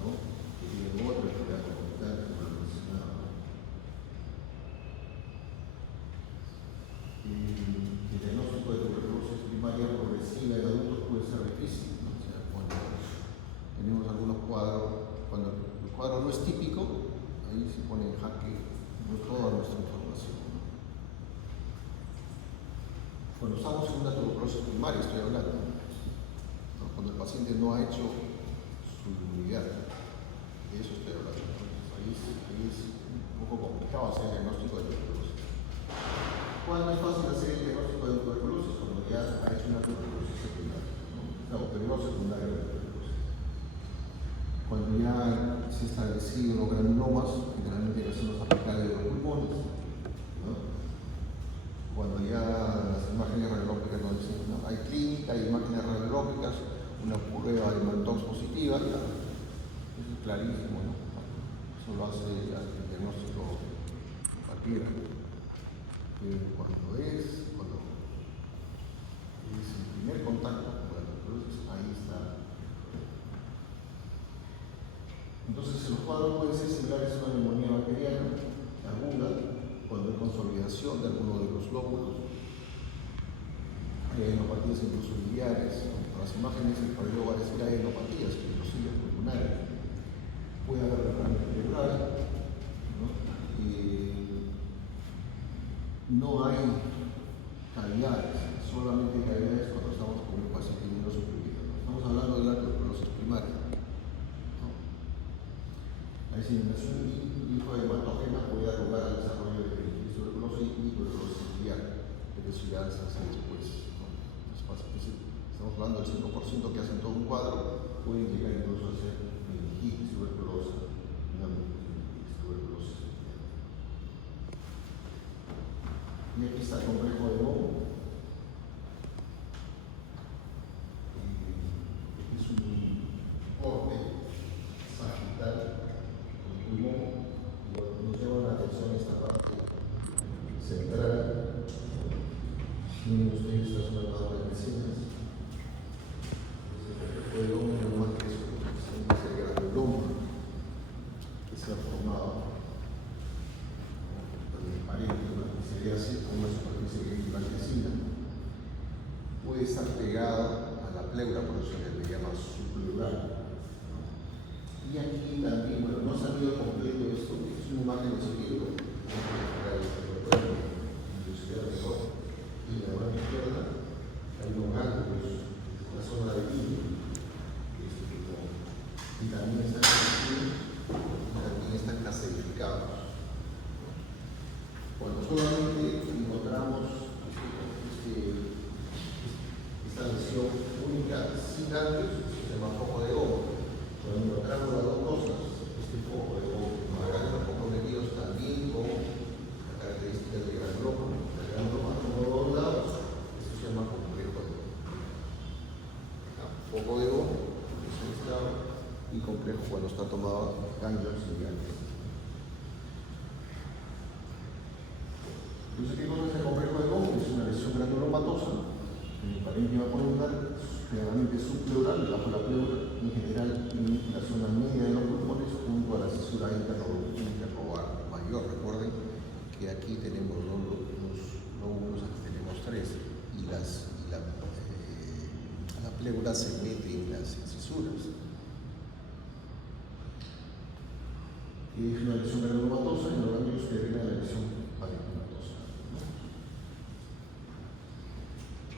¿no? Que tienen otra enfermedad concomitante, como lo mencionaba. El diagnóstico de tuberculosis primaria progresiva en adultos puede ser difícil, ¿no? O sea, cuando tenemos algunos cuadros, cuando el cuadro no es típico, ahí se pone en jaque toda nuestra información, ¿no? Cuando estamos en una tuberculosis primaria, estoy hablando, ¿no? Cuando el paciente no ha hecho su inmunidad, de eso estoy hablando. Entonces, ahí es un poco complicado hacer el diagnóstico de tuberculosis. ¿Cuándo es fácil hacer el diagnóstico de tuberculosis? Cuando ya ha hecho una tuberculosis secundaria, ¿no? Pero no secundaria de tuberculosis. Cuando ya se ha establecido los granulomas, generalmente ya son los apicales de los pulmones, ¿no? Cuando ya las imágenes radiológicas nos dicen, ¿no? Hay clínica, hay imágenes radiológicas, una prueba de Mantox positiva, ya. Eso es clarísimo, ¿no? Eso lo hace el diagnóstico cualquiera. Cuando es el primer contacto con la tuberculosis, ahí está. Entonces, los cuadros pueden ser similares a una neumonía bacteriana aguda, o puede haber consolidación de alguno de los lóbulos. Hay adenopatías incluso biliares. Con las imágenes el paralelo va a decir adenopatías, inclusive pulmonares. Puede haber derrame cerebral, ¿no? No hay cavidades, solamente cavidades cuando estamos con un paciente inmunosuprimido. Estamos hablando de la tuberculosis primaria, ¿no? La diseminación linfohematógena puede arrogar al desarrollo de tuberculosis y tuberculosis biliar, pero eso ya se hace después, ¿no? Entonces, estamos hablando del 5% que hacen todo un cuadro, puede llegar incluso a ser meningitis tuberculosa, una meningitis tuberculosis. Y aquí está el complejo de Bohm. Es un corte sagital con pulmón. Nos llama la atención esta parte central. Miren ustedes esta zona de vecinas. El complejo de Bohm es normal que es el granuloma que se ha formado. Sería así como una superficie blanquecina, puede estar pegada a la pleura, por eso se le llama subpleural. Y aquí también, bueno, no ha salido completo esto, es una imagen de seguido, y en la mano izquierda hay unos ganglios, la zona de Pino, y también están clasificados. Cuando solamente encontramos esta lesión única sin ganglios, se llama foco de Bohm. Cuando encontramos las dos cosas, este foco de Bohm, los focos medidos también con la característica del granuloma. El granuloma como dos lados, esto se llama complejo de Bohm. Foco de Bohm, y complejo cuando está tomado ganglios y ganglios. Entonces, ¿qué cosa es el complejo de Bohm? Es una lesión granulomatosa en el parénquima pulmonar, generalmente subpleural, bajo la pleura, en general en la zona media de los pulmones, junto a la cisura interlobar mayor. Recuerden que aquí tenemos los lóbulos, aquí tenemos tres, y la pleura se mete en las cisuras. Es una lesión granulomatosa en los ganglios que derivan de la lesión parenquimatosa.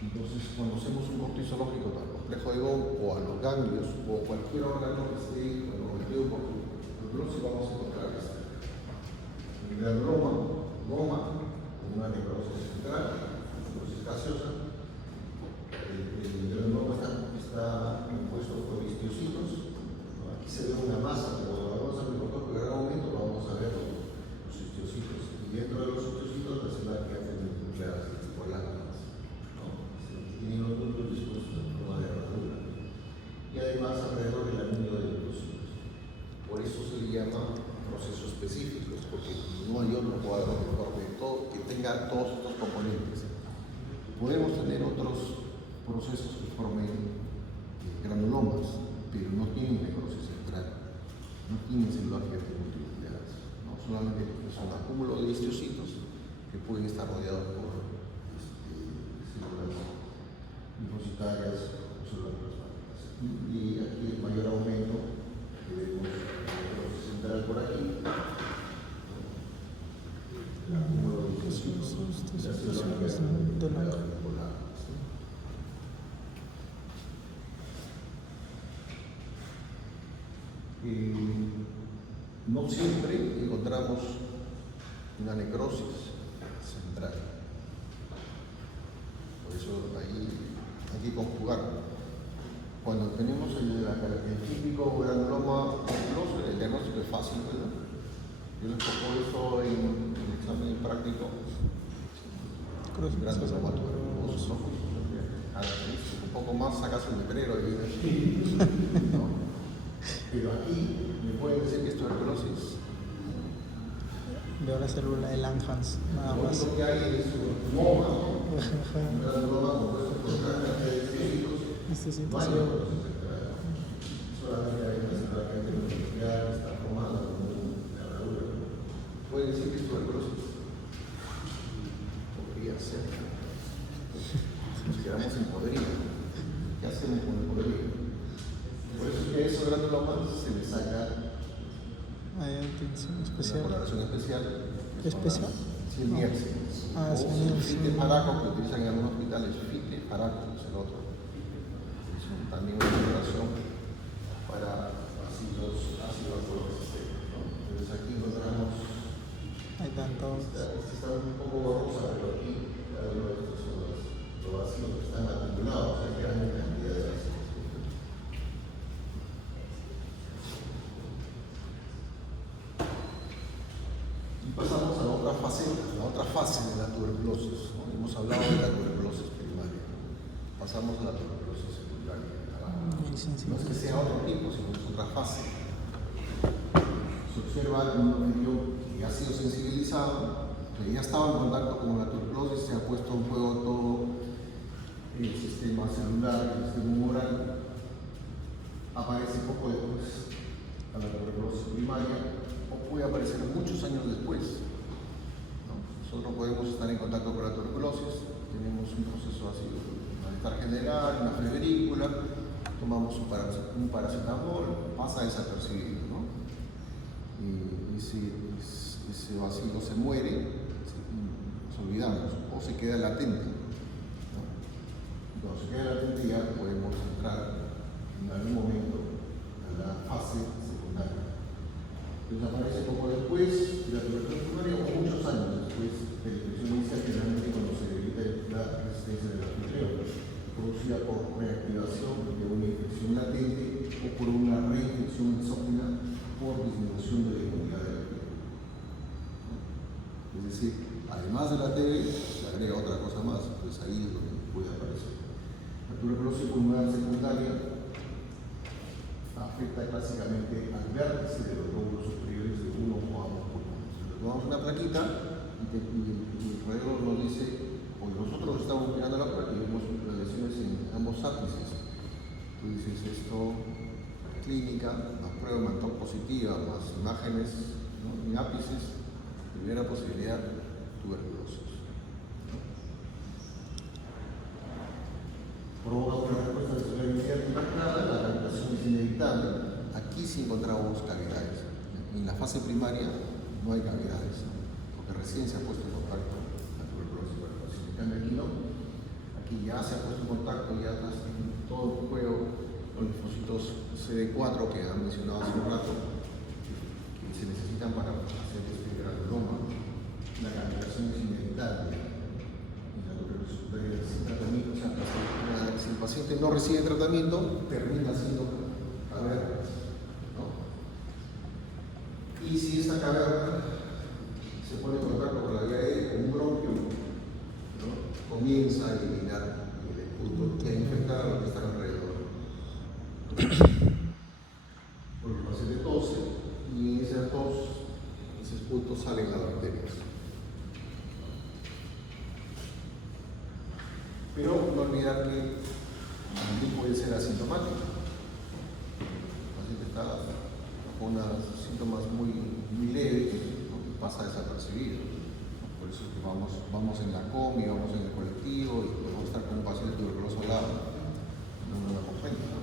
Entonces, cuando hacemos un corte histológico al complejo de Bohm o a los ganglios o cualquier órgano que esté comprometido por tuberculosis, vamos a encontrar el granuloma, goma, con una necrosis central, necrosis gaseosa. El granuloma está compuesto por histocitos. Aquí se ve una masa, pero vamos a ver en gran momento vamos a ver los histocitos. Y dentro de los histocitos las células que hacen nucleares, tipo lácteas. Tienen los núcleos dispuestos en forma de herradura. Y además alrededor del anillo de leucocitos. Por eso se le llama procesos específicos, porque no hay otro cuadro que tenga todos estos componentes. Podemos tener otros procesos que formen granulomas, pero no tienen necrosis central, no tienen células multinucleadas, ¿no? Solamente es un acúmulo de histocitos que pueden estar rodeados por células linfocitarias o células plasmáticas. Y aquí el mayor aumento que vemos la necrosis central por aquí, el acúmulo de histocitos y las células bipolar. No siempre encontramos una necrosis central. Por eso ahí hay que conjugar. Cuando tenemos el típico granuloma tuberoso, el diagnóstico es fácil, ¿verdad? Yo les pongo eso en el examen práctico. Granuloma tuberoso, ¿no? Un poco más sacas el negrero, ¿no? Pero aquí me pueden decir que es tuberculosis. Veo la célula de Langhans, nada más. Lo único que hay es un goma, un granuloma compuesto por grandes histocitos. No hay necrosis central. Solamente hay una célula que está formada como una herradura. Pueden decir que es tuberculosis. Sí, Una especial. coloración especial. que son ¿Especial? las- Sí, el Nielsen. Ah, O sí, el Nielsen. Fite Paraco que utilizan en algunos hospitales. Fite Paraco es el otro. Es también una coloración para ácidos fluorosistéricos, ¿no? Entonces aquí encontramos, Hay tantos. este está un poco borrosa, pero aquí cada uno de estos son los ácidos que están acumulados, hay gran cantidad de ácidos. Y pasamos a la otra fase de la tuberculosis, ¿no? Hemos hablado de la tuberculosis primaria, pasamos a la tuberculosis secundaria. No es que sea otro tipo, sino que es otra fase. Se observa que un medio que ha sido sensibilizado, que ya estaba en contacto con la tuberculosis, se ha puesto en juego todo el sistema celular, el sistema humoral, aparece poco después a la tuberculosis primaria, o puede aparecer muchos años después, ¿no? Nosotros podemos estar en contacto con la tuberculosis, tenemos un proceso así, un malestar general, una febrícula, tomamos un paracetamol, pasa desapercibido, ¿no? Y si ese vacío se muere, nos olvidamos, o se queda latente, ¿no? Cuando se queda latente ya podemos entrar en algún momento a la fase secundaria. Entonces aparece poco después de la tuberculosis primaria o muchos años después de la infección inicial, generalmente cuando se debilita la resistencia del antibiótico, producida por reactivación de una infección latente o por una reinfección exógena por disminución de la inmunidad del antibiótico. Es decir, además de la TB, se agrega otra cosa más, pues ahí es donde puede aparecer. La tuberculosis pulmonar secundaria afecta clásicamente al vértice de los lóbulos superiores de uno o ambos pulmones. Le tomamos una plaquita y el radiólogo nos dice, pues nosotros estamos mirando la placa y vemos las lesiones en ambos ápices. Tú dices esto, clínica, más prueba Mantoux positiva, más imágenes, ¿no? En ápices, primera posibilidad, tuberculosis. Provoca una respuesta de supervivencia impactada, la rehabilitación es inevitable. Aquí sí encontramos cavidades. En la fase primaria no hay cavidades, ¿no? Porque recién se ha puesto en contacto la tuberculosis con el paciente. En cambio aquí no. Aquí ya se ha puesto en contacto, ya está todo el juego, los linfocitos CD4 que han mencionado hace un rato, que se necesitan para hacer este granuloma. La rehabilitación es inevitable. Sin tratamiento, o sea, si el paciente no recibe tratamiento, termina siendo caverna, ¿no? Y si esta caverna se pone en contacto con la vía aérea, con un bronquio, ¿no? Comienza a eliminar el esputo y a infectar a lo que está alrededor. Porque el paciente tose y en esa tos, ese esputo salen las bacterias. Pero no olvidar que también puede ser asintomático. El paciente está con unos síntomas muy leves, ¿no? Y pasa desapercibido. Por eso es que vamos en la comi, vamos en el colectivo y podemos estar con un paciente tuberculoso al lado. No nos damos cuenta, ¿no?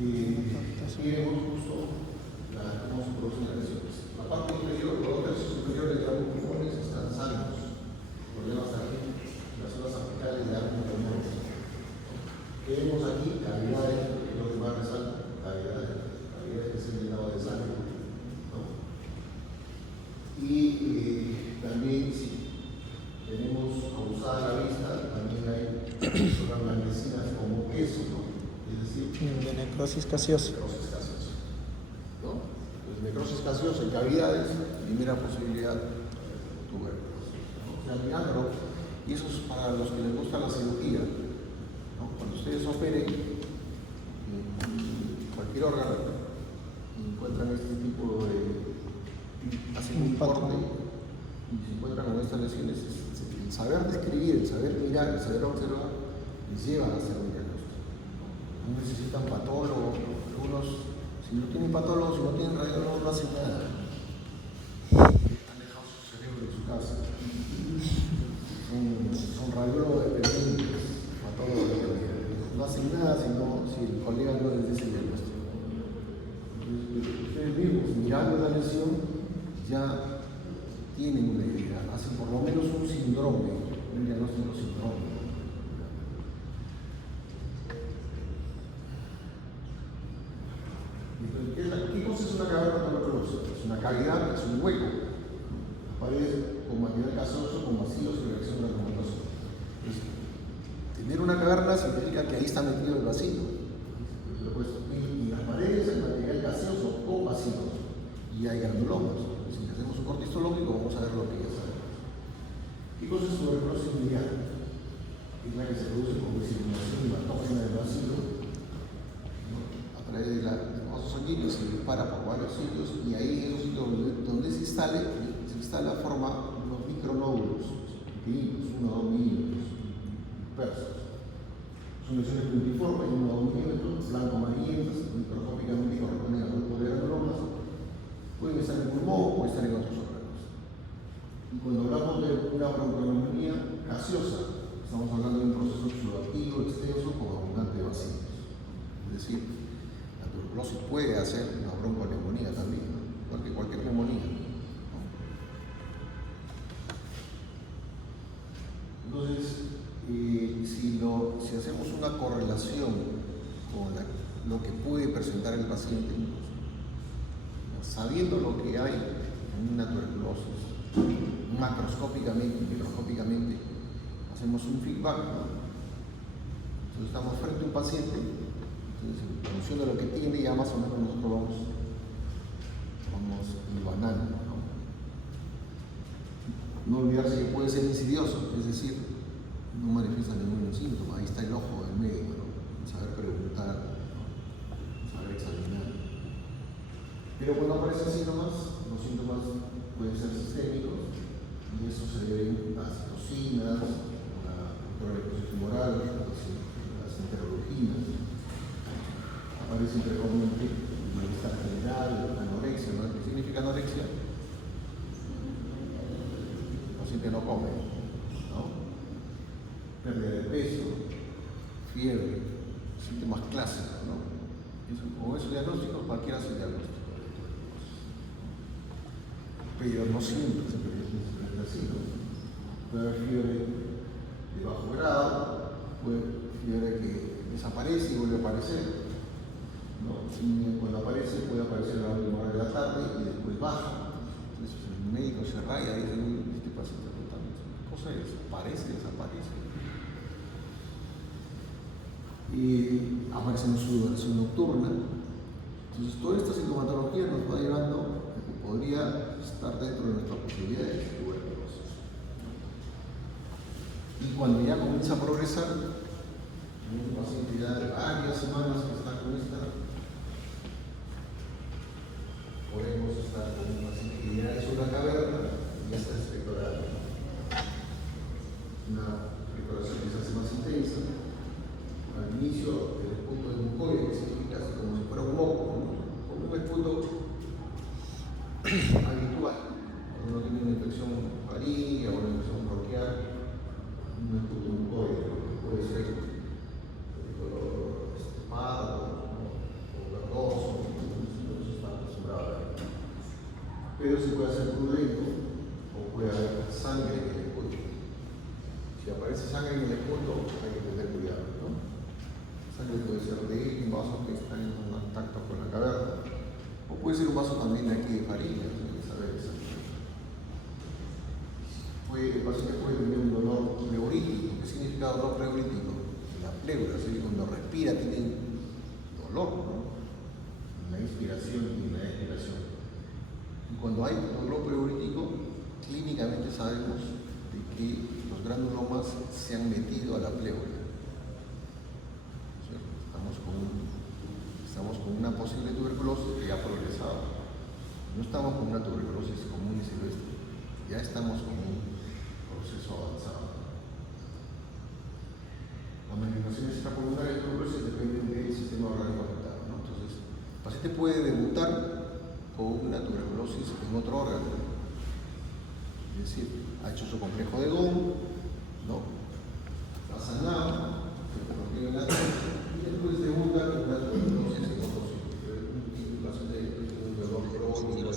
Aquí vemos justo cómo se producen las lesiones. La parte inferior, los dos tercios superiores de ambos pulmones están sanos. Problemas aquí, las zonas apicales de ambos pulmones. ¿Qué vemos aquí? Cavidades, porque lo que más resalta, cavidades que se han llenado de sangre, ¿no? Y también, si tenemos abusada la vista, también hay zonas blanquecinas como queso, ¿no? Es decir, De necrosis gaseosa. ¿No? Pues necrosis gaseosa en cavidades, primera posibilidad, tuberculosis, ¿no? O sea, mirándolo, y eso es para los que les gusta la cirugía, ¿no? Cuando ustedes operen cualquier órgano, encuentran este tipo de, hacen un corte y se encuentran con estas lesiones, el saber describir, el saber mirar, el saber observar, les lleva a hacer un diagnóstico. No necesitan patólogos, algunos. Si no tienen patólogo, si no tienen radiólogo, no hacen nada. Han dejado su cerebro en su casa. Son radiólogos dependientes, patólogos dependientes. No hacen nada si el colega no les dice ya tienen una idea, hacen por lo menos un síndrome, un diagnóstico síndrome. ¿Qué cosa es una caverna tuberculosa? Es una cavidad, es un hueco, paredes con material gaseoso, con vacíos y reacción granulomatosa. Tener una caverna significa que ahí está metido el vacío. Y en las paredes hay material gaseoso con vacíos y hay granulomas. Si hacemos un corte histológico vamos a ver lo que ya sabemos. ¿Qué cosa es tuberculosis miliar? Es la que se produce por diseminación hematógena del vacío, ¿no? A través de los vasos sanguíneos se dispara por varios sitios y ahí en esos sitios donde se instala forma unos micronódulos pequeñitos, 1 o 2 milímetros, dispersos. Son lesiones puntiformes de 1 o 2 milímetros, blanco-amarillentas, microscópicamente corresponden al grupo de granulomas. Pueden estar en el pulmón, pueden estar en otros órganos. Y cuando hablamos de una bronconeumonía gaseosa, estamos hablando de un proceso exudativo extenso con abundante vacíos. Es decir, la tuberculosis puede hacer una bronconeumonía también, ¿no? Igual que cualquier neumonía, ¿no? Entonces, si hacemos una correlación con lo que puede presentar el paciente, sabiendo lo que hay en una tuberculosis, macroscópicamente, microscópicamente, hacemos un feedback, ¿no? Entonces estamos frente a un paciente, entonces en función de lo que tiene ya más o menos nosotros vamos hilvanando, ¿no? No olvidarse que puede ser insidioso, es decir, no manifiesta ningún síntoma, ahí está el ojo del médico, ¿no? Saber preguntar, ¿no? Saber examinar. Pero cuando aparecen síntomas, los síntomas pueden ser sistémicos y eso se debe a citocinas, a control tumoral, las enterologinas. Aparece frecuentemente malestar general, anorexia, ¿no? ¿Qué significa anorexia? El paciente no come, ¿no? Pérdida de peso, fiebre, síntomas clásicos, ¿no? O es diagnóstico, cualquiera es el diagnóstico. Pero no siempre se presenta así, ¿no? Puede haber fiebre de bajo grado, puede haber fiebre que desaparece y vuelve a aparecer, ¿no? Y cuando aparece, puede aparecer a la última hora de la tarde y después baja. Entonces el médico se raya y dice, este paciente totalmente, ¿qué cosa es? Aparece, desaparece. Y aparece en su versión nocturna. Entonces toda esta sintomatología nos va llevando a que podría estar dentro de nuestras posibilidades de tuberculosis. Y cuando ya comienza a progresar, un paciente ya de varias semanas que está con esta, podemos estar con un paciente que ya es una caverna y ya está expectorando. Una expectoración que se hace más intensa. Al inicio, el punto de mucoide, que significa así como si fuera un moco, ¿no? Como un esputo habitual. Cuando uno tiene una infección faríngea o una infección bronquial, un esputo mucoide, puede ser de color pardo, ¿no? O verdoso, no se está acostumbrado a ver. Pero se puede hacer purulento o puede haber sangre en el esputo. Si aparece sangre en el esputo, hay que tener cuidado, ¿no? Sangre puede ser de un vaso que está en contacto con la caverna, o puede ser un vaso también de aquí de faringe, hay que saber exactamente. El paciente puede tener un dolor pleurítico. ¿Qué significa dolor pleurítico? La pleura, es decir, cuando respira tiene dolor, ¿no? En la inspiración y en la expiración. Y cuando hay dolor pleurítico, clínicamente sabemos de que los granulomas se han metido a la pleura. Estamos con una posible tuberculosis que ya ha progresado. No estamos con una tuberculosis común y silvestre, ya estamos con un proceso avanzado. Las manifestaciones extrapulmonares de tuberculosis dependen del sistema orgánico afectado, ¿no? Entonces, el paciente puede debutar con una tuberculosis en otro órgano. Es decir, ha hecho su complejo de Gaume, ¿no? Ha sanado, y después debuta con una tuberculosis en otro sitio. Un paciente con un dolor crónico,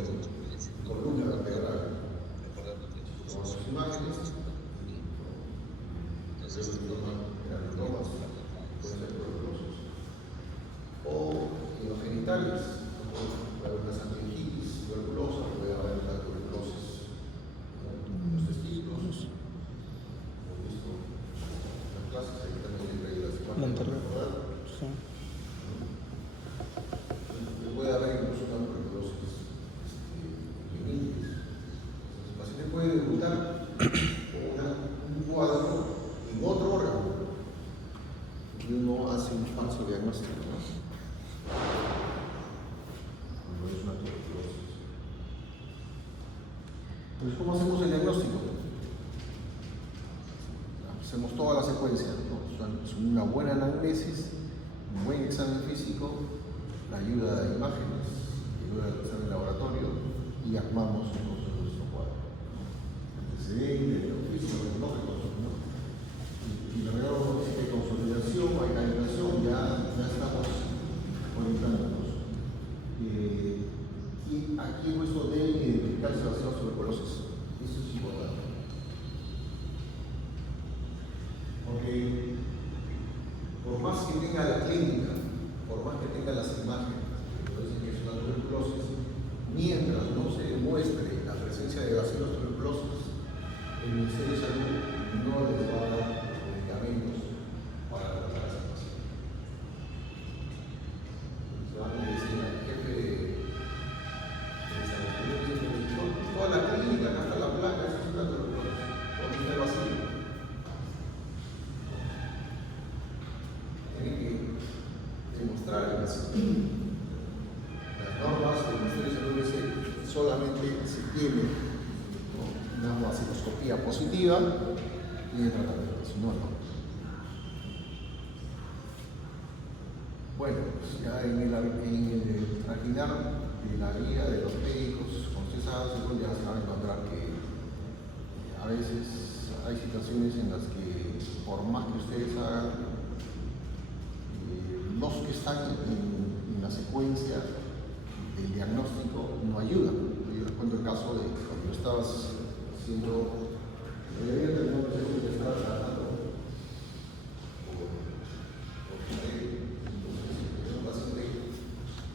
columna genitales. Puede haber una meningitis tuberculosa, puede haber una tuberculosis en los testículos. Hemos visto en las clases, ahí también hay las Monterrey. imágenes. Sí. Puede haber incluso una tuberculosis meningitis. El paciente puede debutar un cuadro en otro órgano y uno hace un falso diagnóstico, ¿no? No es una tuberculosis. Entonces, ¿cómo hacemos el diagnóstico? Hacemos toda la secuencia, ¿no? Es una buena anamnesis, un buen examen físico, la ayuda de imágenes, la ayuda del examen de laboratorio y armamos entonces nuestro cuadro. Antecedentes, oficio, lógicos, ¿no? Y la verdad es que consolidación, hay calibración, ya estamos orientándonos. Y aquí en nuestro debe identificarse las tuberculosis. Eso es importante. Porque por más que tenga la clínica, por más que tenga las imágenes, que dicen que es una tuberculosis, mientras no se demuestre la presencia de bacilos tuberculosis, el Ministerio de Salud no les va a dar medicamentos para tratar a ese paciente. Se van a decir al jefe de salud, toda la clínica, acá está la placa, esa es una tuberculosis, ¿dónde está el vacilo? Tienen que demostrar el vacilo. Las normas del Ministerio de Salud dicen solamente se tiene, ¿no?, una vaciloscopía positiva y el tratamiento, si no, no. Bueno, pues ya en el trajinar de la guía de los médicos con César ya se van a encontrar que a veces hay situaciones en las que por más que ustedes hagan, los que están en la secuencia del diagnóstico no ayudan. Yo les cuento el caso de cuando yo estaba haciendo, yo había terminado de hacer, yo estaba tratando un paciente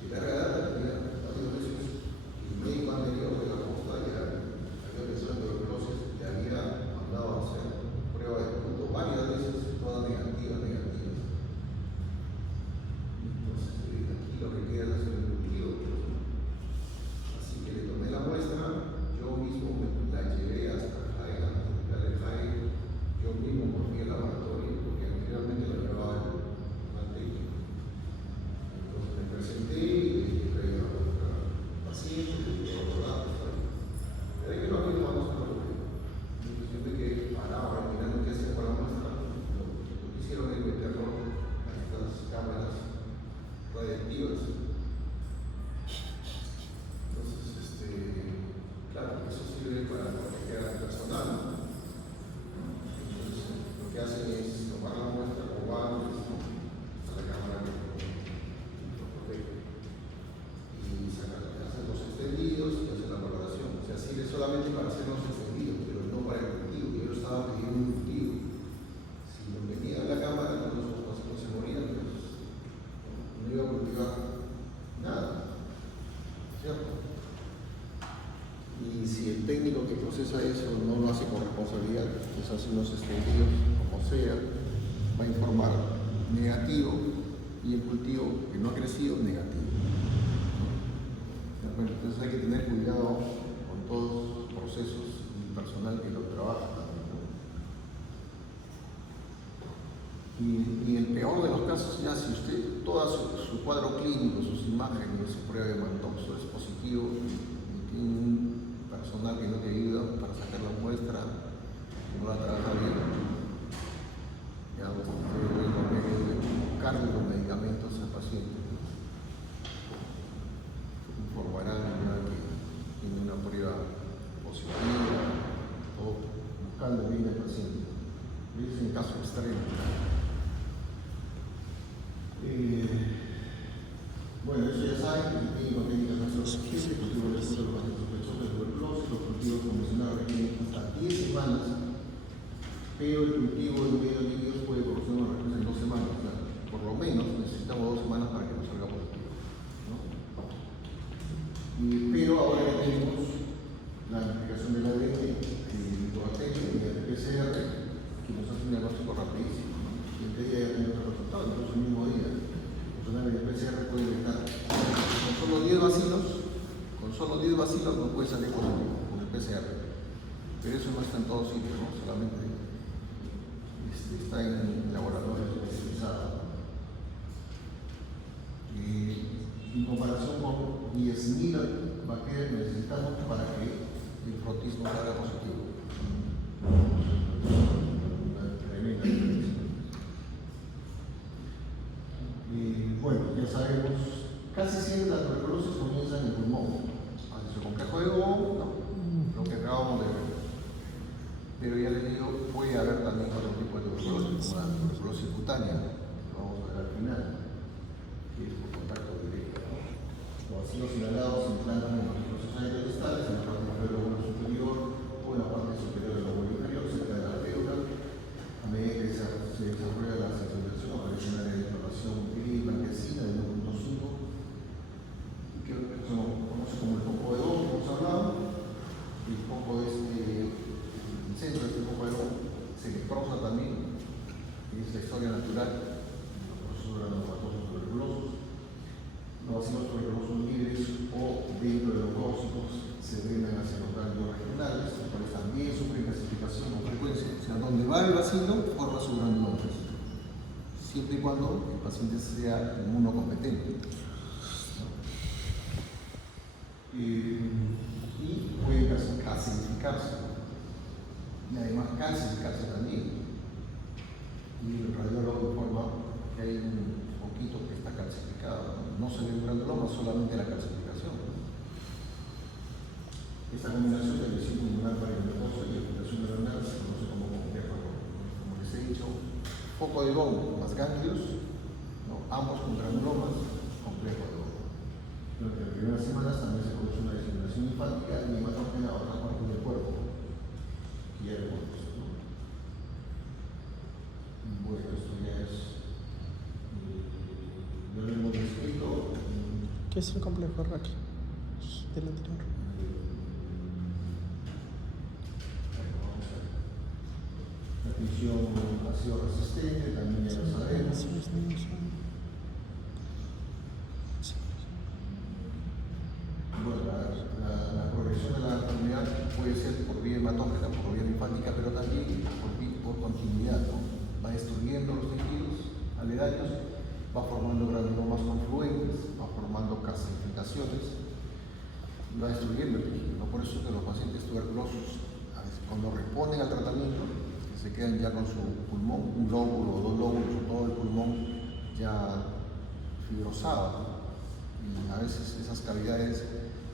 de larga edad, tenía varios meses, y el médico anterior de la posta había pensado en tuberculosis, le había mandado a hacer pruebas de punto varias veces, todas negativas. Aquí lo que queda es hacer el cultivo. Así que le tomé la muestra, yo mismo la llevé hasta Jaén, yo mismo volví al laboratorio, porque anteriormente lo llevaba al técnico. Entonces me presenté y le dije al paciente, le dije los datos, pero es que no había tomado esa prueba. Siempre que paraba mirando qué hacía con la muestra, lo que hicieron es meterlo a estas cámaras radiactivas. Entonces, claro, eso sirve para proteger al personal. Entonces, lo que hacen es tomar la muestra con guantes, a la cámara que lo protege, y hacen los extendidos y hacen la valoración. O sea, sirve solamente para hacer los extendidos, pero no para el cultivo. Yo estaba pidiendo un cultivo. Si lo metían en la cámara, los pacientes se morían, pues no iba a cultivar nada, ¿cierto? Y si el técnico que procesa eso no lo hace con responsabilidad, pues hace unos extendidos, como sea, va a informar negativo, y el cultivo que no ha crecido, negativo. Bueno, entonces hay que tener cuidado con todos los procesos y personal que lo trabaja también, ¿no? Y en el peor de los casos, ya si usted, todo su cuadro clínico, sus imágenes, su prueba de mantoxo es positivo, y tiene un personal que no te ayuda para sacar la muestra, que no la trabaja bien, ya usted debe buscarle los medicamentos al paciente. Informarán ya que tiene una prueba positiva o buscando bien al paciente. Es en caso extremo. Bueno, eso ya saben, el médico técnico de nuestro paciente, el cultivo de los pacientes sospechosos de tuberculosis, los cultivos convencionales requieren hasta 10 semanas, pero el cultivo de medios líquidos puede producir una respuesta en 2 semanas. O sea, por lo menos necesitamos bacilos, con solo 10 bacilos no puede salir positivo con el PCR. Pero eso no está en todos sitios, ¿no? Solamente está en laboratorios especializados. En comparación con 10.000 bacterias necesitamos para que el protismo salga positivo. Una tremenda diferencia. Bueno, ya sabemos, casi siempre la tuberculosis comienza en el pulmón. Hace su complejo de Bohm, ¿no? Lo que acabamos de ver. Pero ya les digo, puede haber también otro tipo de tuberculosis, como la tuberculosis cutánea, que vamos a ver al final, que es por contacto directo. Los vacilos inhalados se implantan en los procesos distales, en la parte inferior del lóbulo superior o en la parte superior del lóbulo inferior, cerca de la alvéola. A medida que se desarrolla la sensibilización, aparece un área de inflamación gris blanquecina de 1.5, que se conoce como el foco de Bohm, que hemos hablado. El foco es el centro de este foco de Bohm se necrosa también, y es la historia natural de los procesos granulomatosos tuberculosos. Los vacilos tuberculosos libres o dentro de los leucócitos se drenan hacia los ganglios regionales, los cuales también sufren clasificación con frecuencia. O sea, donde va el vacilo, forma sus granulomas, siempre y cuando el paciente sea inmunocompetente. Y puede calcificarse. Y además calcificarse también. Y el radiólogo informa que hay un poquito que está calcificado. No se ve un granuloma, solamente la calcificación. Esta combinación de lesión pulmonar parenterosa y afectación granular se conoce como complejo de Bohm. Como les he dicho, foco de Bohm más ganglios, ¿no? Ambos con granulomas, complejo de Bohm. Durante las primeras semanas también se produce una diseminación linfática y hematógena a otras partes del cuerpo. Y ya lo hemos visto, ¿no? Bueno, esto ya es. Ya lo hemos descrito. ¿Qué es el complejo Raquel? Del anterior. La función ha sido resistente, también ya lo sabemos. Bueno, la progresión de la enfermedad puede ser por vía hematógena, por vía linfática, pero también por continuidad, ¿no? Va destruyendo los tejidos aledaños, va formando granulomas confluentes, va formando calcificaciones y va destruyendo el tejido, ¿no? Por eso que los pacientes tuberculosos, cuando responden al tratamiento, se quedan ya con su pulmón, un lóbulo o dos lóbulos o todo el pulmón ya fibrosado, y a veces esas cavidades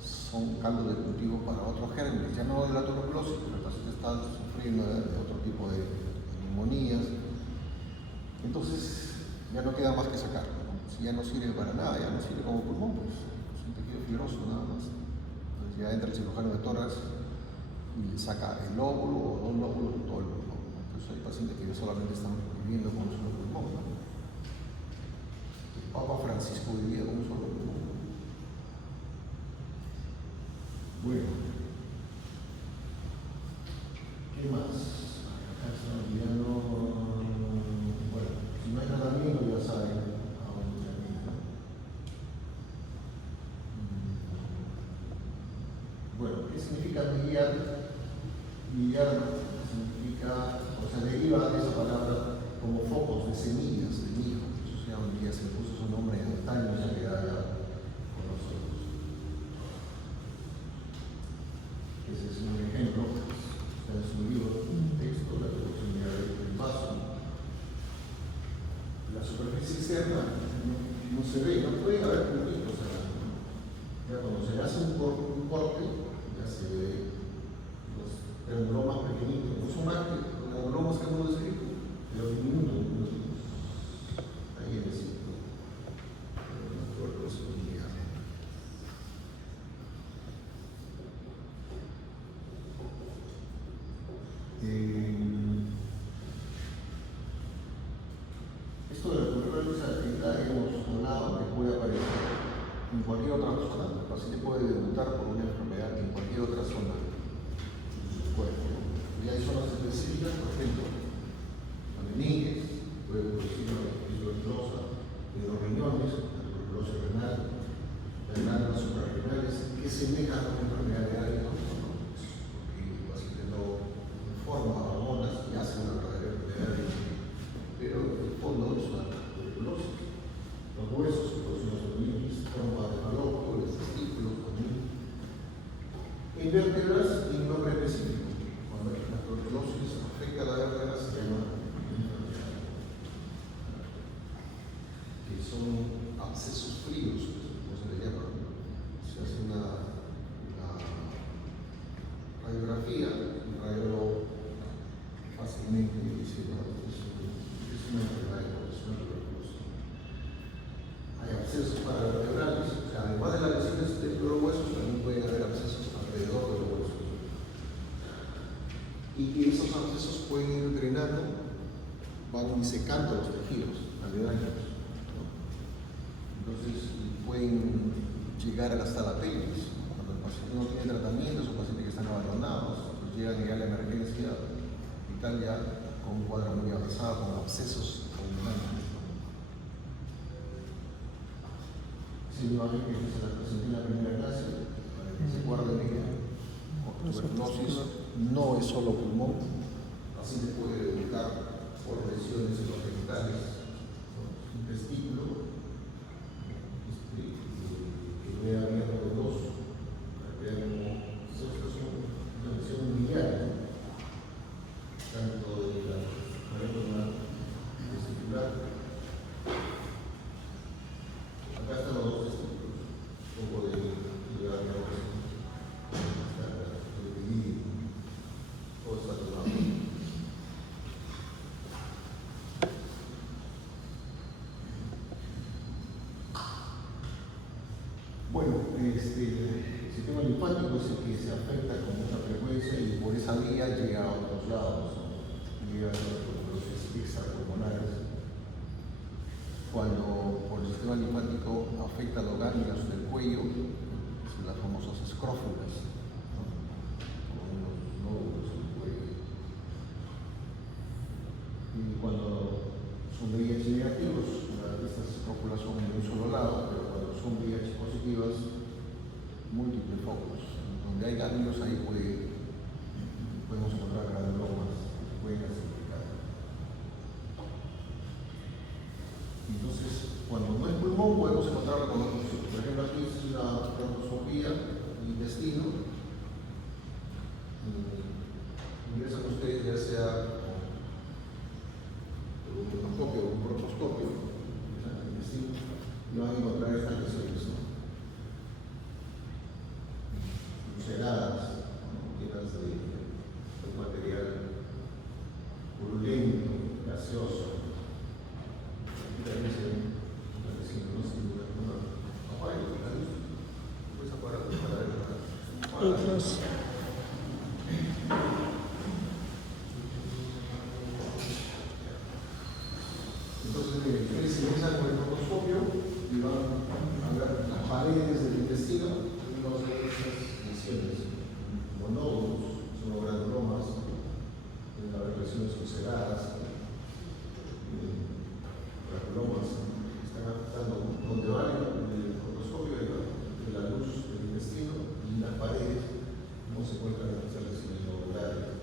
son caldo de cultivo para otros gérmenes, ya no de la tuberculosis, pero el paciente está sufriendo de otro tipo de neumonías. Entonces ya no queda más que sacarlo, ¿no? Si ya no sirve para nada, ya no sirve como pulmón, pues es un tejido fibroso nada más. Entonces ya entra el cirujano de tórax y le saca el lóbulo o dos lóbulos o todo el pulmón. Entonces hay pacientes que solamente están viviendo con un solo pulmón, ¿no? El Papa Francisco vivía con un solo pulmón. Bueno, ¿qué más? Acá están olvidando. Bueno, si no hay tratamiento, ya saben a dónde termina. Bueno, ¿qué significa miliar? Miliar significa, o sea, deriva de esa palabra como focos de semillas de mijo. Eso se llama miliar, se le puso su nombre en antaño, ya queda ya con nosotros. Ese es un ejemplo, está en su libro, un texto, la proximidad del vaso. La superficie externa no se ve, no puede haber puntitos acá. Ya cuando se hace un corte, ya se ve los granulomas pequeñitos, no son más que los granulomas que hemos descrito, pero diminutos. Ahí es el esto de la tuberculosis activa hemos hablado que puede aparecer en cualquier otra zona. El paciente puede debutar por una enfermedad en cualquier otra zona de su cuerpo, ¿no? Y hay zonas específicas, por ejemplo, la meninges, puede producir una tuberculosa de los riñones, la tuberculosis renal, la glándula suprarrenal. semeja a una enfermedad de Addison, ¿no? Porque el paciente no forma hormonas y hace una verdadera enfermedad de Addison, pero en el fondo es una tuberculosis. Los huesos que producen los otomitis forman parte del falopio, los testículos también. En vértebras tiene un nombre específico. Cuando la tuberculosis afecta a la vértebra se llama enfermedad, que son abscesos fríos, como se le llama. Se hace una radiografía, un radiólogo fácilmente dice, no, es una enfermedad de corazón, tuberculosis. Hay abscesos paravertebrales, o sea, además de las lesiones de los huesos, también pueden haber abscesos alrededor de los huesos. Y esos abscesos pueden ir drenando, van disecando los tejidos aledaños, ¿no? Entonces pueden llegar hasta la pelvis. Cuando el paciente no tiene tratamiento, son pacientes que están abandonados, pues llegan ya a la emergencia vital ya con un cuadro muy avanzado, con abscesos abundantes. Si no hay que se la presenté en la primera clase, para que se guarden ella. Tuberculosis no es solo pulmón, así se puede debutar por lesiones en los genitales, ¿no? Un testículo que vea abierto de dos, para que vean como una lesión miliar, ¿no? Tanto de la parénquima testicular. Acá están los dos testículos, un poco de abierto. Bueno, el sistema linfático es el que se afecta con mucha frecuencia y por esa vía llega a otros lados, ¿no? Llega a los procesos extrapulmonares. Cuando por el sistema linfático afecta los ganglios del cuello, las famosas escrófulas, ¿no? Con los nódulos del cuello. Y cuando son VIH negativos, estas escrófulas son de un solo lado, pero cuando son VIH positivas, múltiples focos. Donde hay ganglios, ahí podemos encontrar granulomas que pueden clasificar. Entonces, cuando no es pulmón, podemos encontrarla con otros sitios. Por ejemplo, aquí es la broncoescopía del intestino. Ingresan ustedes ya sea con un microscopio o un broncoescopio, y van a encontrar estas lesiones, ¿no? Ulceradas, ¿no? Llenas de material purulento, gaseoso. Aquí también se ven una lesión, ¿no? Sin duda, ¿no? Apaga la luz. Puedes apagar para ver la luz. Entonces, ustedes se empiezan con el microscopio y van a ver las paredes del intestino y vamos a ver estas lesiones, monódulos, son los granulomas, pueden haber lesiones ulceradas, granulomas que están afectando donde va el microscopio de la luz del intestino y las paredes, no se encuentran estas lesiones nodulares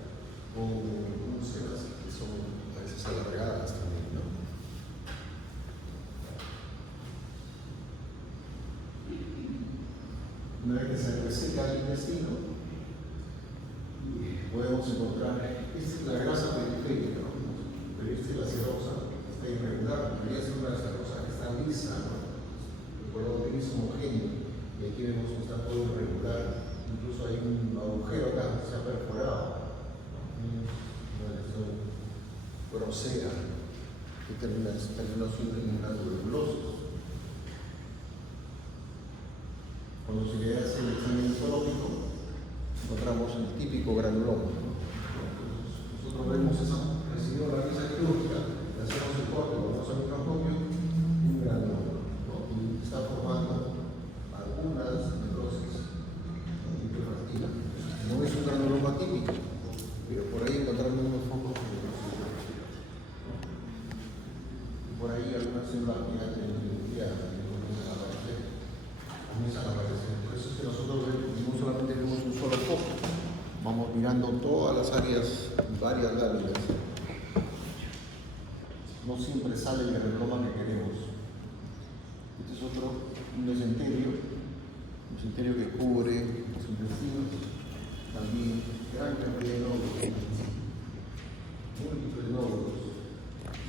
o úlceras que son a veces alargadas también, ¿no? Una vez que se reseca el intestino, podemos encontrar, esta es la grasa periférica, ¿no? Pero esta es la serosa, está irregular, debería ser una serosa que está lisa, ¿no? El color gris homogéneo, y aquí vemos que está todo irregular, incluso hay un agujero acá que se ha perforado, ¿no? Una lesión grosera que termina siendo una tuberculosis. Cuando se le hace el examen histológico, encontramos el típico granuloma, ¿no? Nosotros vemos esa, recibió la pieza quirúrgica, le hacemos el corte, lo vamos al microscopio, un granuloma, ¿no? Y está formando algunas necrosis, hiperfractina. No es un granuloma típico, pero por ahí encontramos unos focos de necrosis, ¿no? Y por ahí algunas células que ya comienzan a aparecer. Por eso mirando todas las áreas, varias láminas. No siempre sale el granuloma que queremos. Este es otro, un mesenterio que cubre los intestinos, también gran cantidad de nódulos, múltiples nódulos,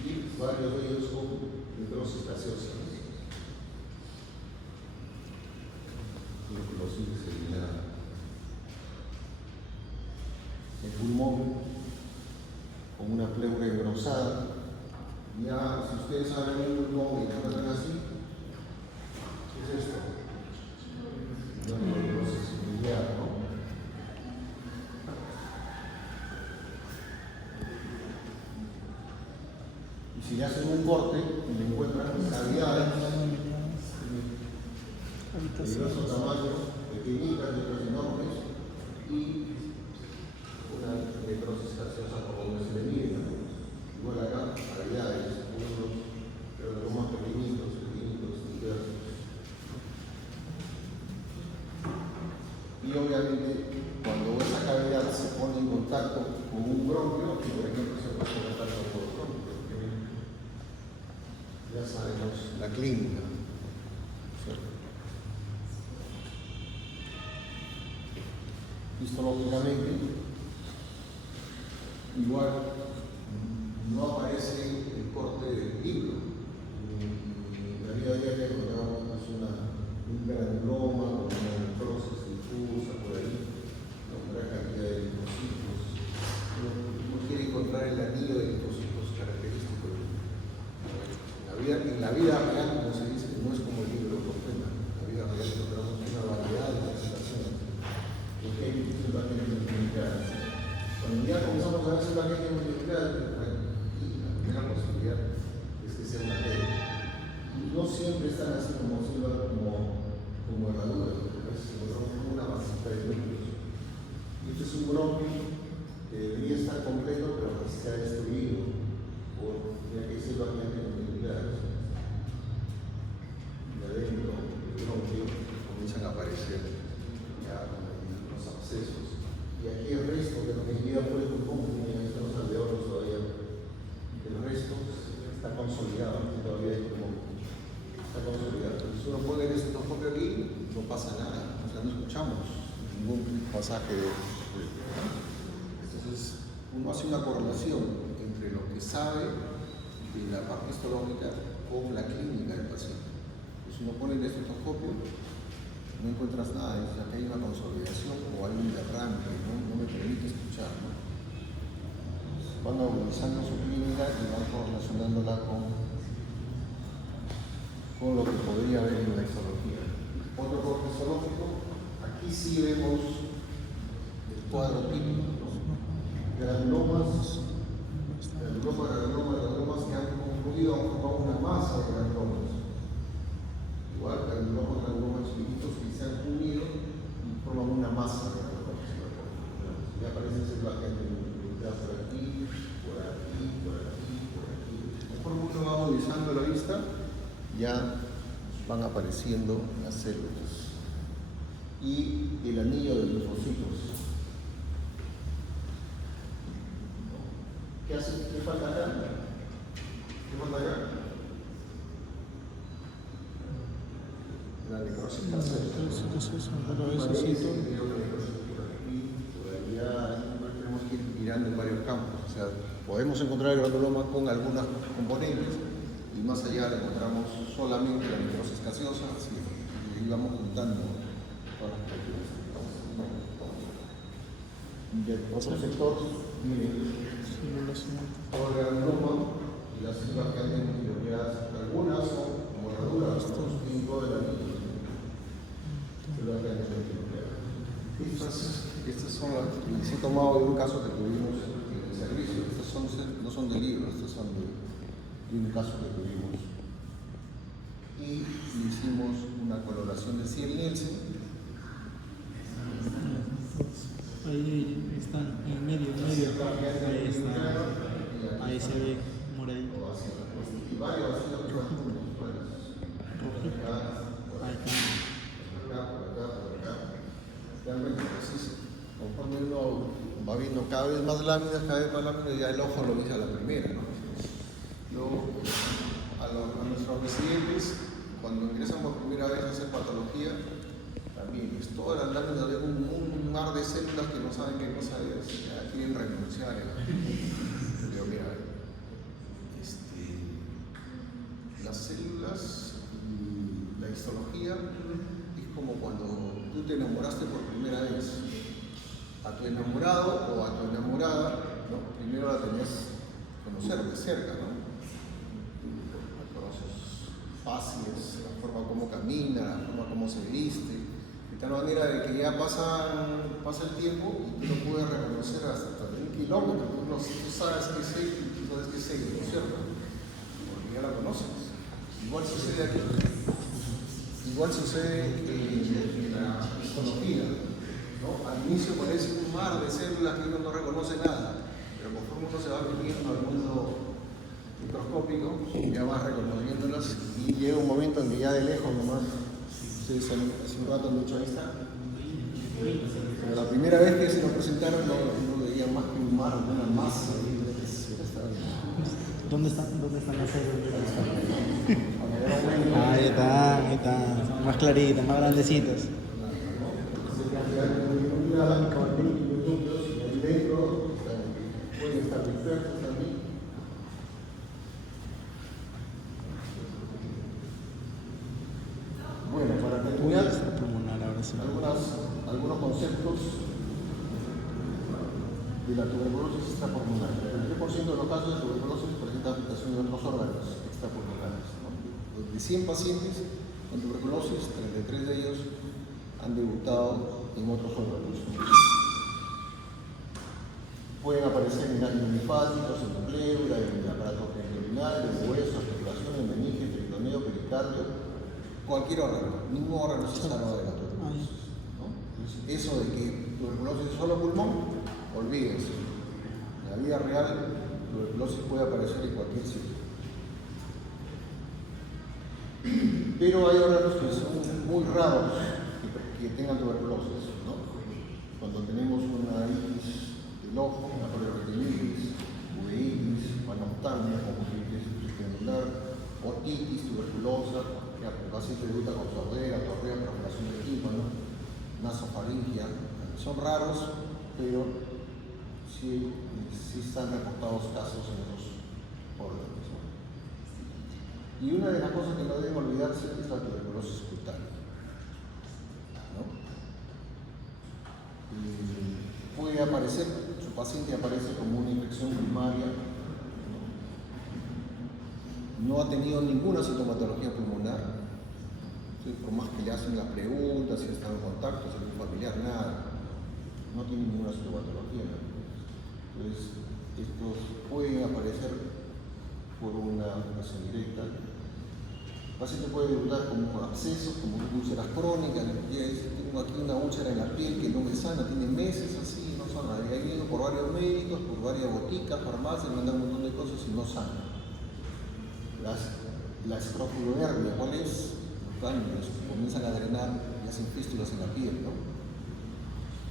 y varios de ellos con necrosis gaseosa. Tuberculosis eliminada. El pulmón con una pleura engrosada. Ya, si ustedes saben un pulmón y lo encuentran así, ¿qué es esto? Una necrosis biliar, ¿no? Y si le hacen un corte y le encuentran cavidades de diversos tamaños, pequeñitas, otras enormes, y una necrosis gaseosa por donde se le mide. Igual acá, cavidades, pero los más pequeñitos, diversos. Y obviamente, cuando esa cavidad se pone en contacto con un bronquio, por ejemplo, se pone en contacto con el bronquio, ya sabemos la clínica. Histológicamente, igual no aparece el corte del libro. En la vida diaria encontramos un granuloma, una necrosis difusa por ahí, una gran cantidad de linfocitos. Uno quiere encontrar el anillo de linfocitos característico. En la vida real, como se dice, no es como el libro completa. En la vida real encontramos una variedad de presentaciones. Cuando ya comenzamos a ver células multiplicadas, la primera posibilidad es que sea una T. No siempre están así como células como herraduras, se encontramos una vasija de núcleos. Y este es un bronquio que debería estar completo, pero que se ha destruido ya que hay células multiplicadas. Y adentro del bronquio comienzan a aparecer ya los abscesos. Y aquí el resto de lo que queda por el pulmón, están los alveolos todavía. El resto está consolidado, todavía hay pulmón. Está consolidado. Si uno pone el estetoscopio aquí, no pasa nada. O sea, no escuchamos ningún pasaje de Entonces, uno hace una correlación entre lo que sabe de la parte histológica con la clínica del paciente. Si uno pone el estetoscopio, no encuentras nada, es que hay una consolidación o hay un derrame que no me permite escuchar, ¿no? Van analizando su clínica y van correlacionándola con lo que podría haber en la histología. Otro corte histológico, aquí sí vemos el cuadro típico, ¿no? Granulomas que han concluido a formar una masa de granulomas. Igual, granulomas chiquitos que se han unido y forman una masa de granulomas. Ya aparecen células que han multiplicado por aquí. Conforme uno va agudizando la vista, ya van apareciendo las células. Y el anillo de linfocitos. ¿Qué hace? ¿Qué falta acá? ¿Qué falta acá? La necrosis gaseosa. Todavía tenemos que ir mirando en varios campos. O sea, podemos encontrar el granuloma con algunas componentes y más allá le encontramos solamente la necrosis gaseosa y ahí vamos juntando todas las características. Del otro sector, miren, todo el granuloma y las células que han multiplicadas, algunas son como herraduras, en todo el anillo. Estas son las que he tomado de un caso que tuvimos en el servicio. Estas no son de libro, estas son de un caso que tuvimos. Y hicimos una coloración de Ciel-Nielsen. Ahí están, en medio. Ahí está. Ahí se ve moradito. Y varios vacilos que van juntos. Ahí está. Realmente, pues, conforme uno va viendo cada vez más láminas, y ya el ojo lo dice a la primera, ¿no? Luego, a nuestros residentes, cuando ingresan por primera vez a hacer patología, también pues, todas las láminas ven un mar de células que no saben qué cosa es, ya quieren renunciar. Pero mira, las células y la histología es como cuando tú te enamoraste por primera vez. A tu enamorado o a tu enamorada, ¿no? Primero la tenías que conocer de cerca, ¿no? La conoces fáciles, la forma como camina, la forma como se viste, de tal manera de que ya pasa el tiempo y tú lo puedes reconocer hasta 1 kilómetro, tú sabes qué es ella, tú sabes qué es ella, ¿no es cierto? Porque ya la conoces. Igual sucede aquí, igual sucede en la histología. ¿No? Al inicio parece un mar de células que uno no reconoce nada, pero conforme uno se va metiendo al mundo microscópico, ya vas reconociéndolas y llega un momento en que ya de lejos nomás, ustedes hace un rato han dicho ahí está. Pero la primera vez que se nos presentaron no veía más que un mar, una masa. ¿Dónde están las células? Ahí están, más claritas, más grandecitas. Pueden estar dispersos también. Bueno, para terminar, algunos conceptos de la tuberculosis extrapulmonar. El 3% de los casos de tuberculosis presenta afectación de otros órganos extrapulmonares, ¿no? De 100 pacientes con tuberculosis, 33 de ellos han debutado en otros órganos. Pueden aparecer en ganglios linfáticos, en la pleura, en el aparato perineal, en huesos, articulaciones, meninges, peritoneo, pericardio, cualquier órgano. Ningún órgano se salva de la tuberculosis, ¿no? Entonces, eso de que tuberculosis es solo pulmón, olvídense. En la vida real, tuberculosis puede aparecer en cualquier sitio. Pero hay órganos que son muy raros que tengan tuberculosis, ¿no? Cuando tenemos una itis del ojo, una poliorretinitis, uveitis, panoptamia, conjuntivitis triangular, otitis tuberculosa, que el paciente debuta con sordera, torrea, perforación de tímpano, nasofaringia. Son raros, pero sí están reportados casos en esos órganos, ¿no? Y una de las cosas que no deben olvidarse es la tuberculosis cutánea, ¿no? Puede aparecer, su paciente aparece como una infección primaria, no ha tenido ninguna sintomatología pulmonar, ¿sí? Por más que le hacen la pregunta, si ha estado en contacto, si es familiar, nada, no tiene ninguna sintomatología, ¿no? Entonces, estos pueden aparecer por una afectación directa. El paciente puede debutar con abscesos, como úlceras crónicas. Tengo aquí una úlcera en la piel que no me sana, tiene meses así, no sana. Y ahí viene por varios médicos, por varias boticas, farmacias, mandan un montón de cosas y no sana. La escrofulodermia, ¿cuál es? Los ganglios comienzan a drenar y hacen fístulas en la piel, ¿no?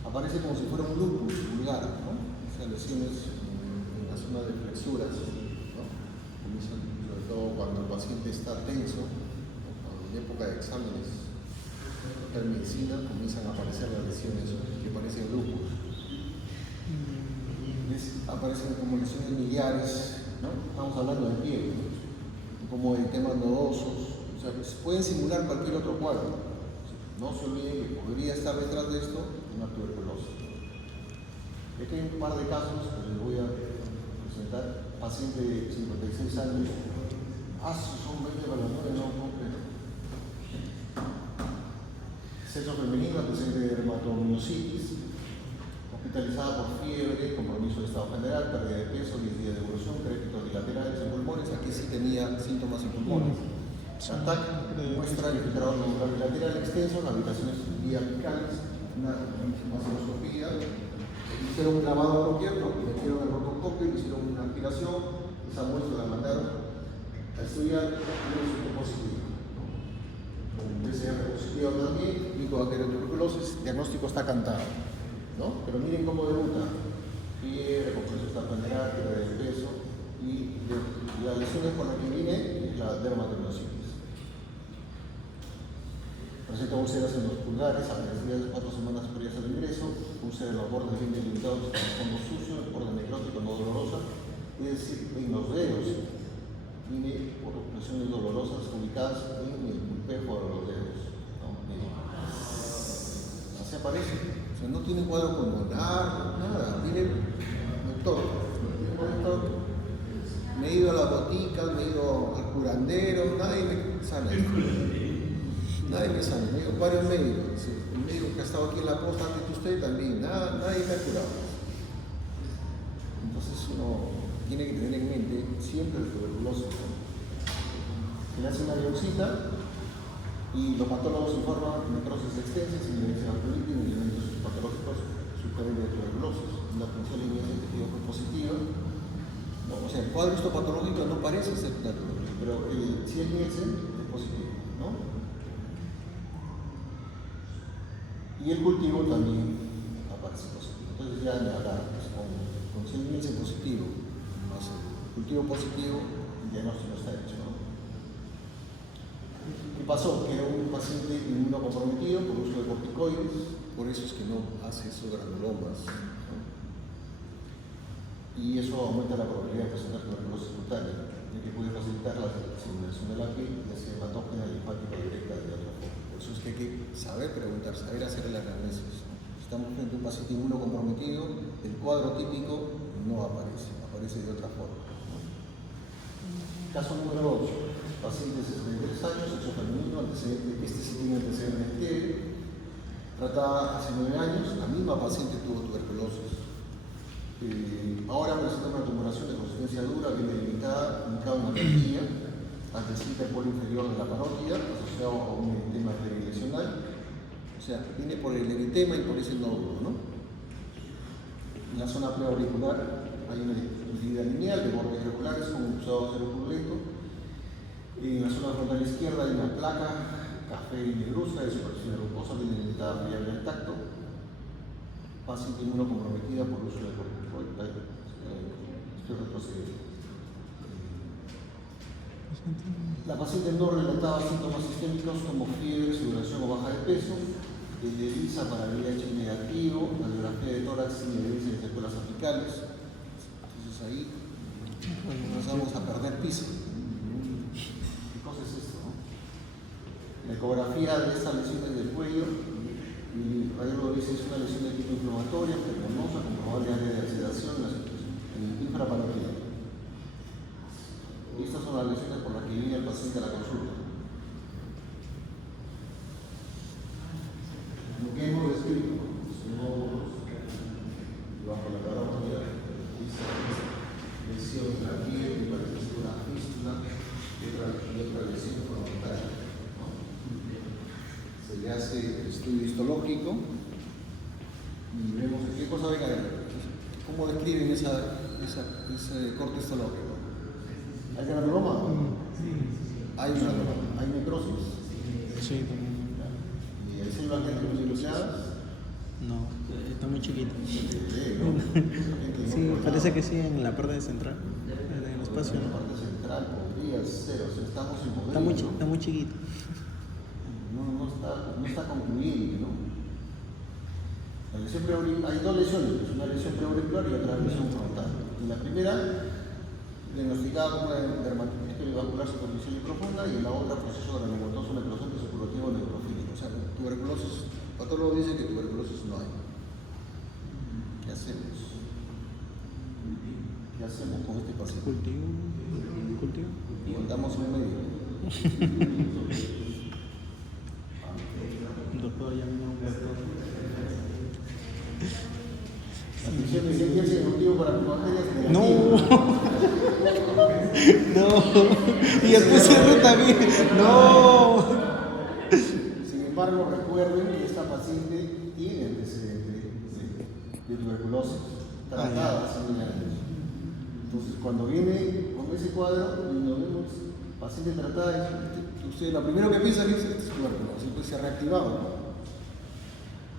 Aparece como si fuera un lupus vulgar, ¿no? O sea, lesiones en la zona de flexuras, ¿no? Sobre todo cuando el paciente está tenso, ¿no? En época de exámenes de medicina comienzan a aparecer las lesiones que parecen lupus. Aparecen como lesiones miliares, ¿no? Estamos hablando de piel, ¿no? Como de temas nodosos, o sea, se pueden simular cualquier otro cuadro. No se olviden que podría estar detrás de esto una tuberculosis. Aquí hay un par de casos que les voy a presentar. Paciente de 56 años, son 20 para las 9, no puedo creer. Sexo femenino, antecedente de dermatomiositis, hospitalizada por fiebre, compromiso de estado general, pérdida de peso, 10 días de evolución, créditos bilaterales en pulmones. Aquí sí tenía síntomas en pulmones. ATAC muestra el filtrado glomerular bilateral extenso, las habitaciones biapicales, una mastoscopía, hicieron un lavado abierto, metieron el rotoscopio, hicieron una aspiración, esa muestra la mandaron a estudiar y resultó positivo. Con PCR positivo también, pico de tuberculosis, diagnóstico está cantado. ¿no? Pero miren cómo debuta. Fiebre, compromiso estapanera, pérdida de peso, y las lesiones con las que viene es la dermatomiositis. Presenta úlceras en los pulgares, aparecidas de 4 semanas previas al ingreso, úlceras en los bordes bien delimitados con el fondo sucio, el borde necrótico no dolorosa, es decir, en los dedos. Viene por lesiones dolorosas ubicadas en el pulpejo de los dedos. ¿No? Así aparece. O sea, no tiene cuadro pulmonar, nada. Viene, doctor, me he ido a la botica, me he ido al curandero, nadie me sana. Nadie me sana, me he ido a varios médicos. El médico que ha estado aquí en la costa antes que usted también, nadie me ha curado. Entonces uno tiene que tener en mente siempre el tuberculosis. Se le hace una biopsia y los patólogos informan necrosis extensas, evidencia política y elementos patológicos sugieren de tuberculosis. La función de evidencia testigo fue positiva. No, o sea, el cuadro histopatológico no parece ser la tuberculosis, pero si es Nielsen es positivo, ¿no? Y el cultivo también aparece positivo. Entonces ya pues, con si es Nielsen positivo, más el cultivo positivo, el diagnóstico está hecho, ¿no? ¿Qué pasó? Que era un paciente inmunocomprometido por uso de corticoides, por eso es que no hace esos granulomas, ¿no? Y eso aumenta la probabilidad de presentar tuberculosis cutánea, ya que puede facilitar la simulación de la piel y hacer patógena linfática directa de otra forma. Por eso es que hay que saber preguntar, saber hacer la anamnesis. Estamos frente a un paciente inmunocomprometido, el cuadro típico no aparece, aparece de otra forma. Caso número 8. Paciente de 63 años, sexo femenino, este sí tiene antecedentes TB, tratada hace 9 años, la misma paciente tuvo tuberculosis. Ahora presenta una tumoración de consistencia dura, bien delimitada, ubicada en la rodilla, adyacente al polo inferior de la parótida, asociado a un eritema perilesional. O sea, viene por el eritema y por ese nódulo, ¿no? En la zona preauricular hay una herida lineal de bordes irregulares con un cruzado cerebro. En la zona frontal izquierda hay una placa café y negruzca de superficie rugosa delimitada variable al tacto. Paciente inmunocomprometida por uso de corticoides. Estoy retrocediendo. La paciente no relataba síntomas sistémicos como fiebre, sudoración o baja de peso. El de ELISA para VIH negativo, la radiografía de tórax sin evidencia de secuelas apicales. Entonces ahí nos vamos a perder piso. La ecografía de estas lesiones del cuello, el radiólogo dice es una lesión de tipo inflamatoria, pulmonosa, con probable área de sedación en el infraparotidiano. Y estas son las lesiones por las que viene el paciente a la consulta. Lo que hemos descrito, son nódulos bajo la parótida, lesión en la piel, que parece ser una fístula, y otra lesión frontal. Se le hace el estudio histológico y vemos qué cosa ven a ver. ¿Cómo describen ese corte histológico? ¿Hay granuloma? Hay un granuloma. ¿Hay necrosis? Sí, también. ¿Y hay células dilucidadas? No, está muy chiquito. Sí, parece que sí en la parte central, en el espacio. En la parte central podría ser, o sea, estamos en Está muy chiquito. No está concluido, ¿no? La lesión hay dos lesiones, una lesión preauricular y otra lesión frontal. Y la primera, diagnosticada como una dermatitis perivascular superficial y profunda, y en la otra, proceso granulomatoso necrosante circulativo neurofílico. O sea, tuberculosis, el patólogo dice que tuberculosis no hay. ¿Qué hacemos? ¿Qué hacemos con este paciente? Cultivo. Y contamos un médico. Doctor, ya no. La atención de ciencia es motivo para bacterias negativas. No. Y el PCR también. No. Sin embargo, recuerden que esta paciente tiene antecedentes de tuberculosis tratada hace 9 años. Entonces, cuando viene con ese cuadro y nos vemos paciente tratada, usted lo primero que piensa es que este es tuberculosis, pues se ha reactivado, ¿no?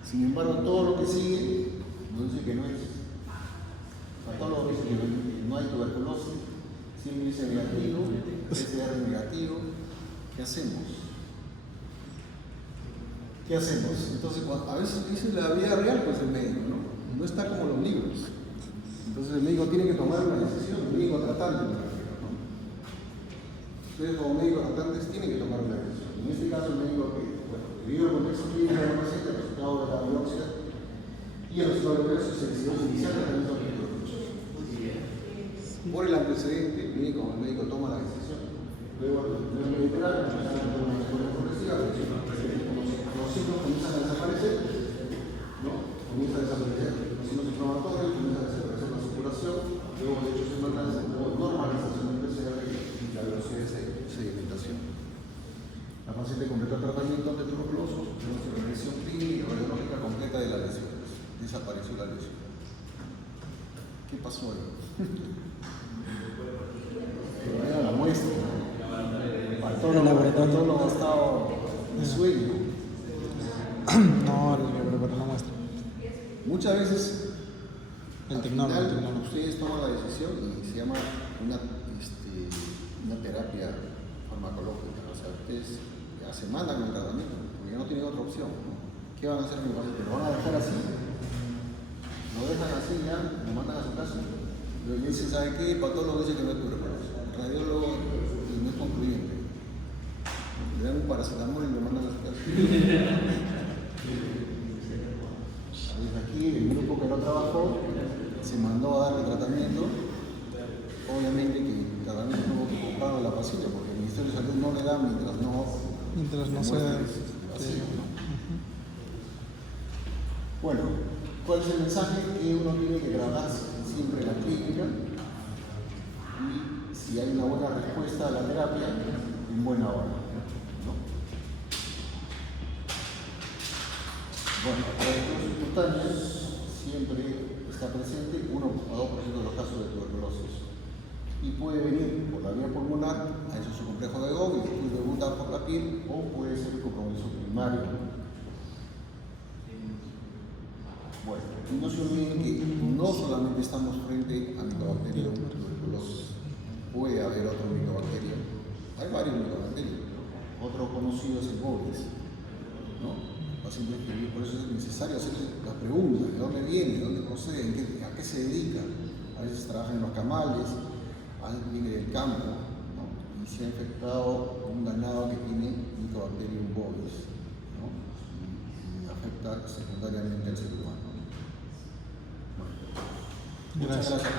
Sin embargo, todo lo que sigue nos dice que no es. Patólogo dice que no hay tuberculosis, siempre dice negativo, PCR negativo. ¿Qué hacemos? ¿Qué hacemos? Entonces, a veces dice la vida real, pues el médico, ¿no? No está como los libros. Entonces el médico tiene que tomar una decisión, el médico tratante, ¿no? Ustedes como médicos tratantes tienen que tomar una decisión. En este caso el médico que, bueno, debido al contexto clínico del paciente, el resultado de la biopsia y el resultado de sus decisiones iniciales también son tuberculosos. Por el antecedente, el médico toma la decisión. Luego el médico toma una decisión progresiva, los signos comienzan a desaparecer, ¿no? Comienza a desaparecer los signos inflamatorios, comienza a desaparecer la supuración, luego de 8 semanas hubo normalización del PCR y la velocidad de sedimentación. La paciente completó el tratamiento de tuberculosis, tenemos una revisión clínica y radiológica completa de la lesión. Desapareció la lesión. ¿Qué pasó ahí? Era la muestra. El patólogo ha estado en sueño. No, le preparó la muestra. Muchas veces El tecnólogo. ustedes toman la decisión y se llama una terapia farmacológica. O sea, ustedes ya se mandan el tratamiento porque ya no tienen otra opción, ¿no? ¿Qué van a hacer con el paciente? ¿Lo van a dejar así? ¿Lo dejan así ya? ¿Lo mandan a su casa? Le dicen, ¿sabe qué? El patólogo dice que no es tuberculosis. El radiólogo no es concluyente. Le dan un paracetamol y lo mandan a su casa. Aquí el grupo que lo trabajó se mandó a dar el tratamiento. Obviamente que el tratamiento tuvo que comprarlo a la paciente porque el Ministerio de Salud no le da mientras no se muestre vacío, ¿no? Bueno, ¿cuál es el mensaje? Que uno tiene que trabajar siempre en la clínica y si hay una buena respuesta a la terapia, en buena hora, ¿no? Bueno, las circunstancias siempre está presente 1 a 2% de los casos de tuberculosis y puede venir por la vía pulmonar, a eso es su complejo de Gog y después debuta por la piel o puede ser compromiso primario. Bueno, y no se olviden que no solamente estamos frente a Mycobacterium tuberculosis, puede haber otro Mycobacterium, hay varios Mycobacterium, otro conocido es el bovis, ¿no? Pacientes que, por eso es necesario hacer las preguntas, ¿de dónde viene, de dónde procede, a qué se dedica? A veces trabaja en los camales, a veces viene del campo, ¿no? Y se ha infectado un ganado que tiene Mycobacterium bovis, ¿no? Y afecta secundariamente al ser humano. Bueno, muchas gracias.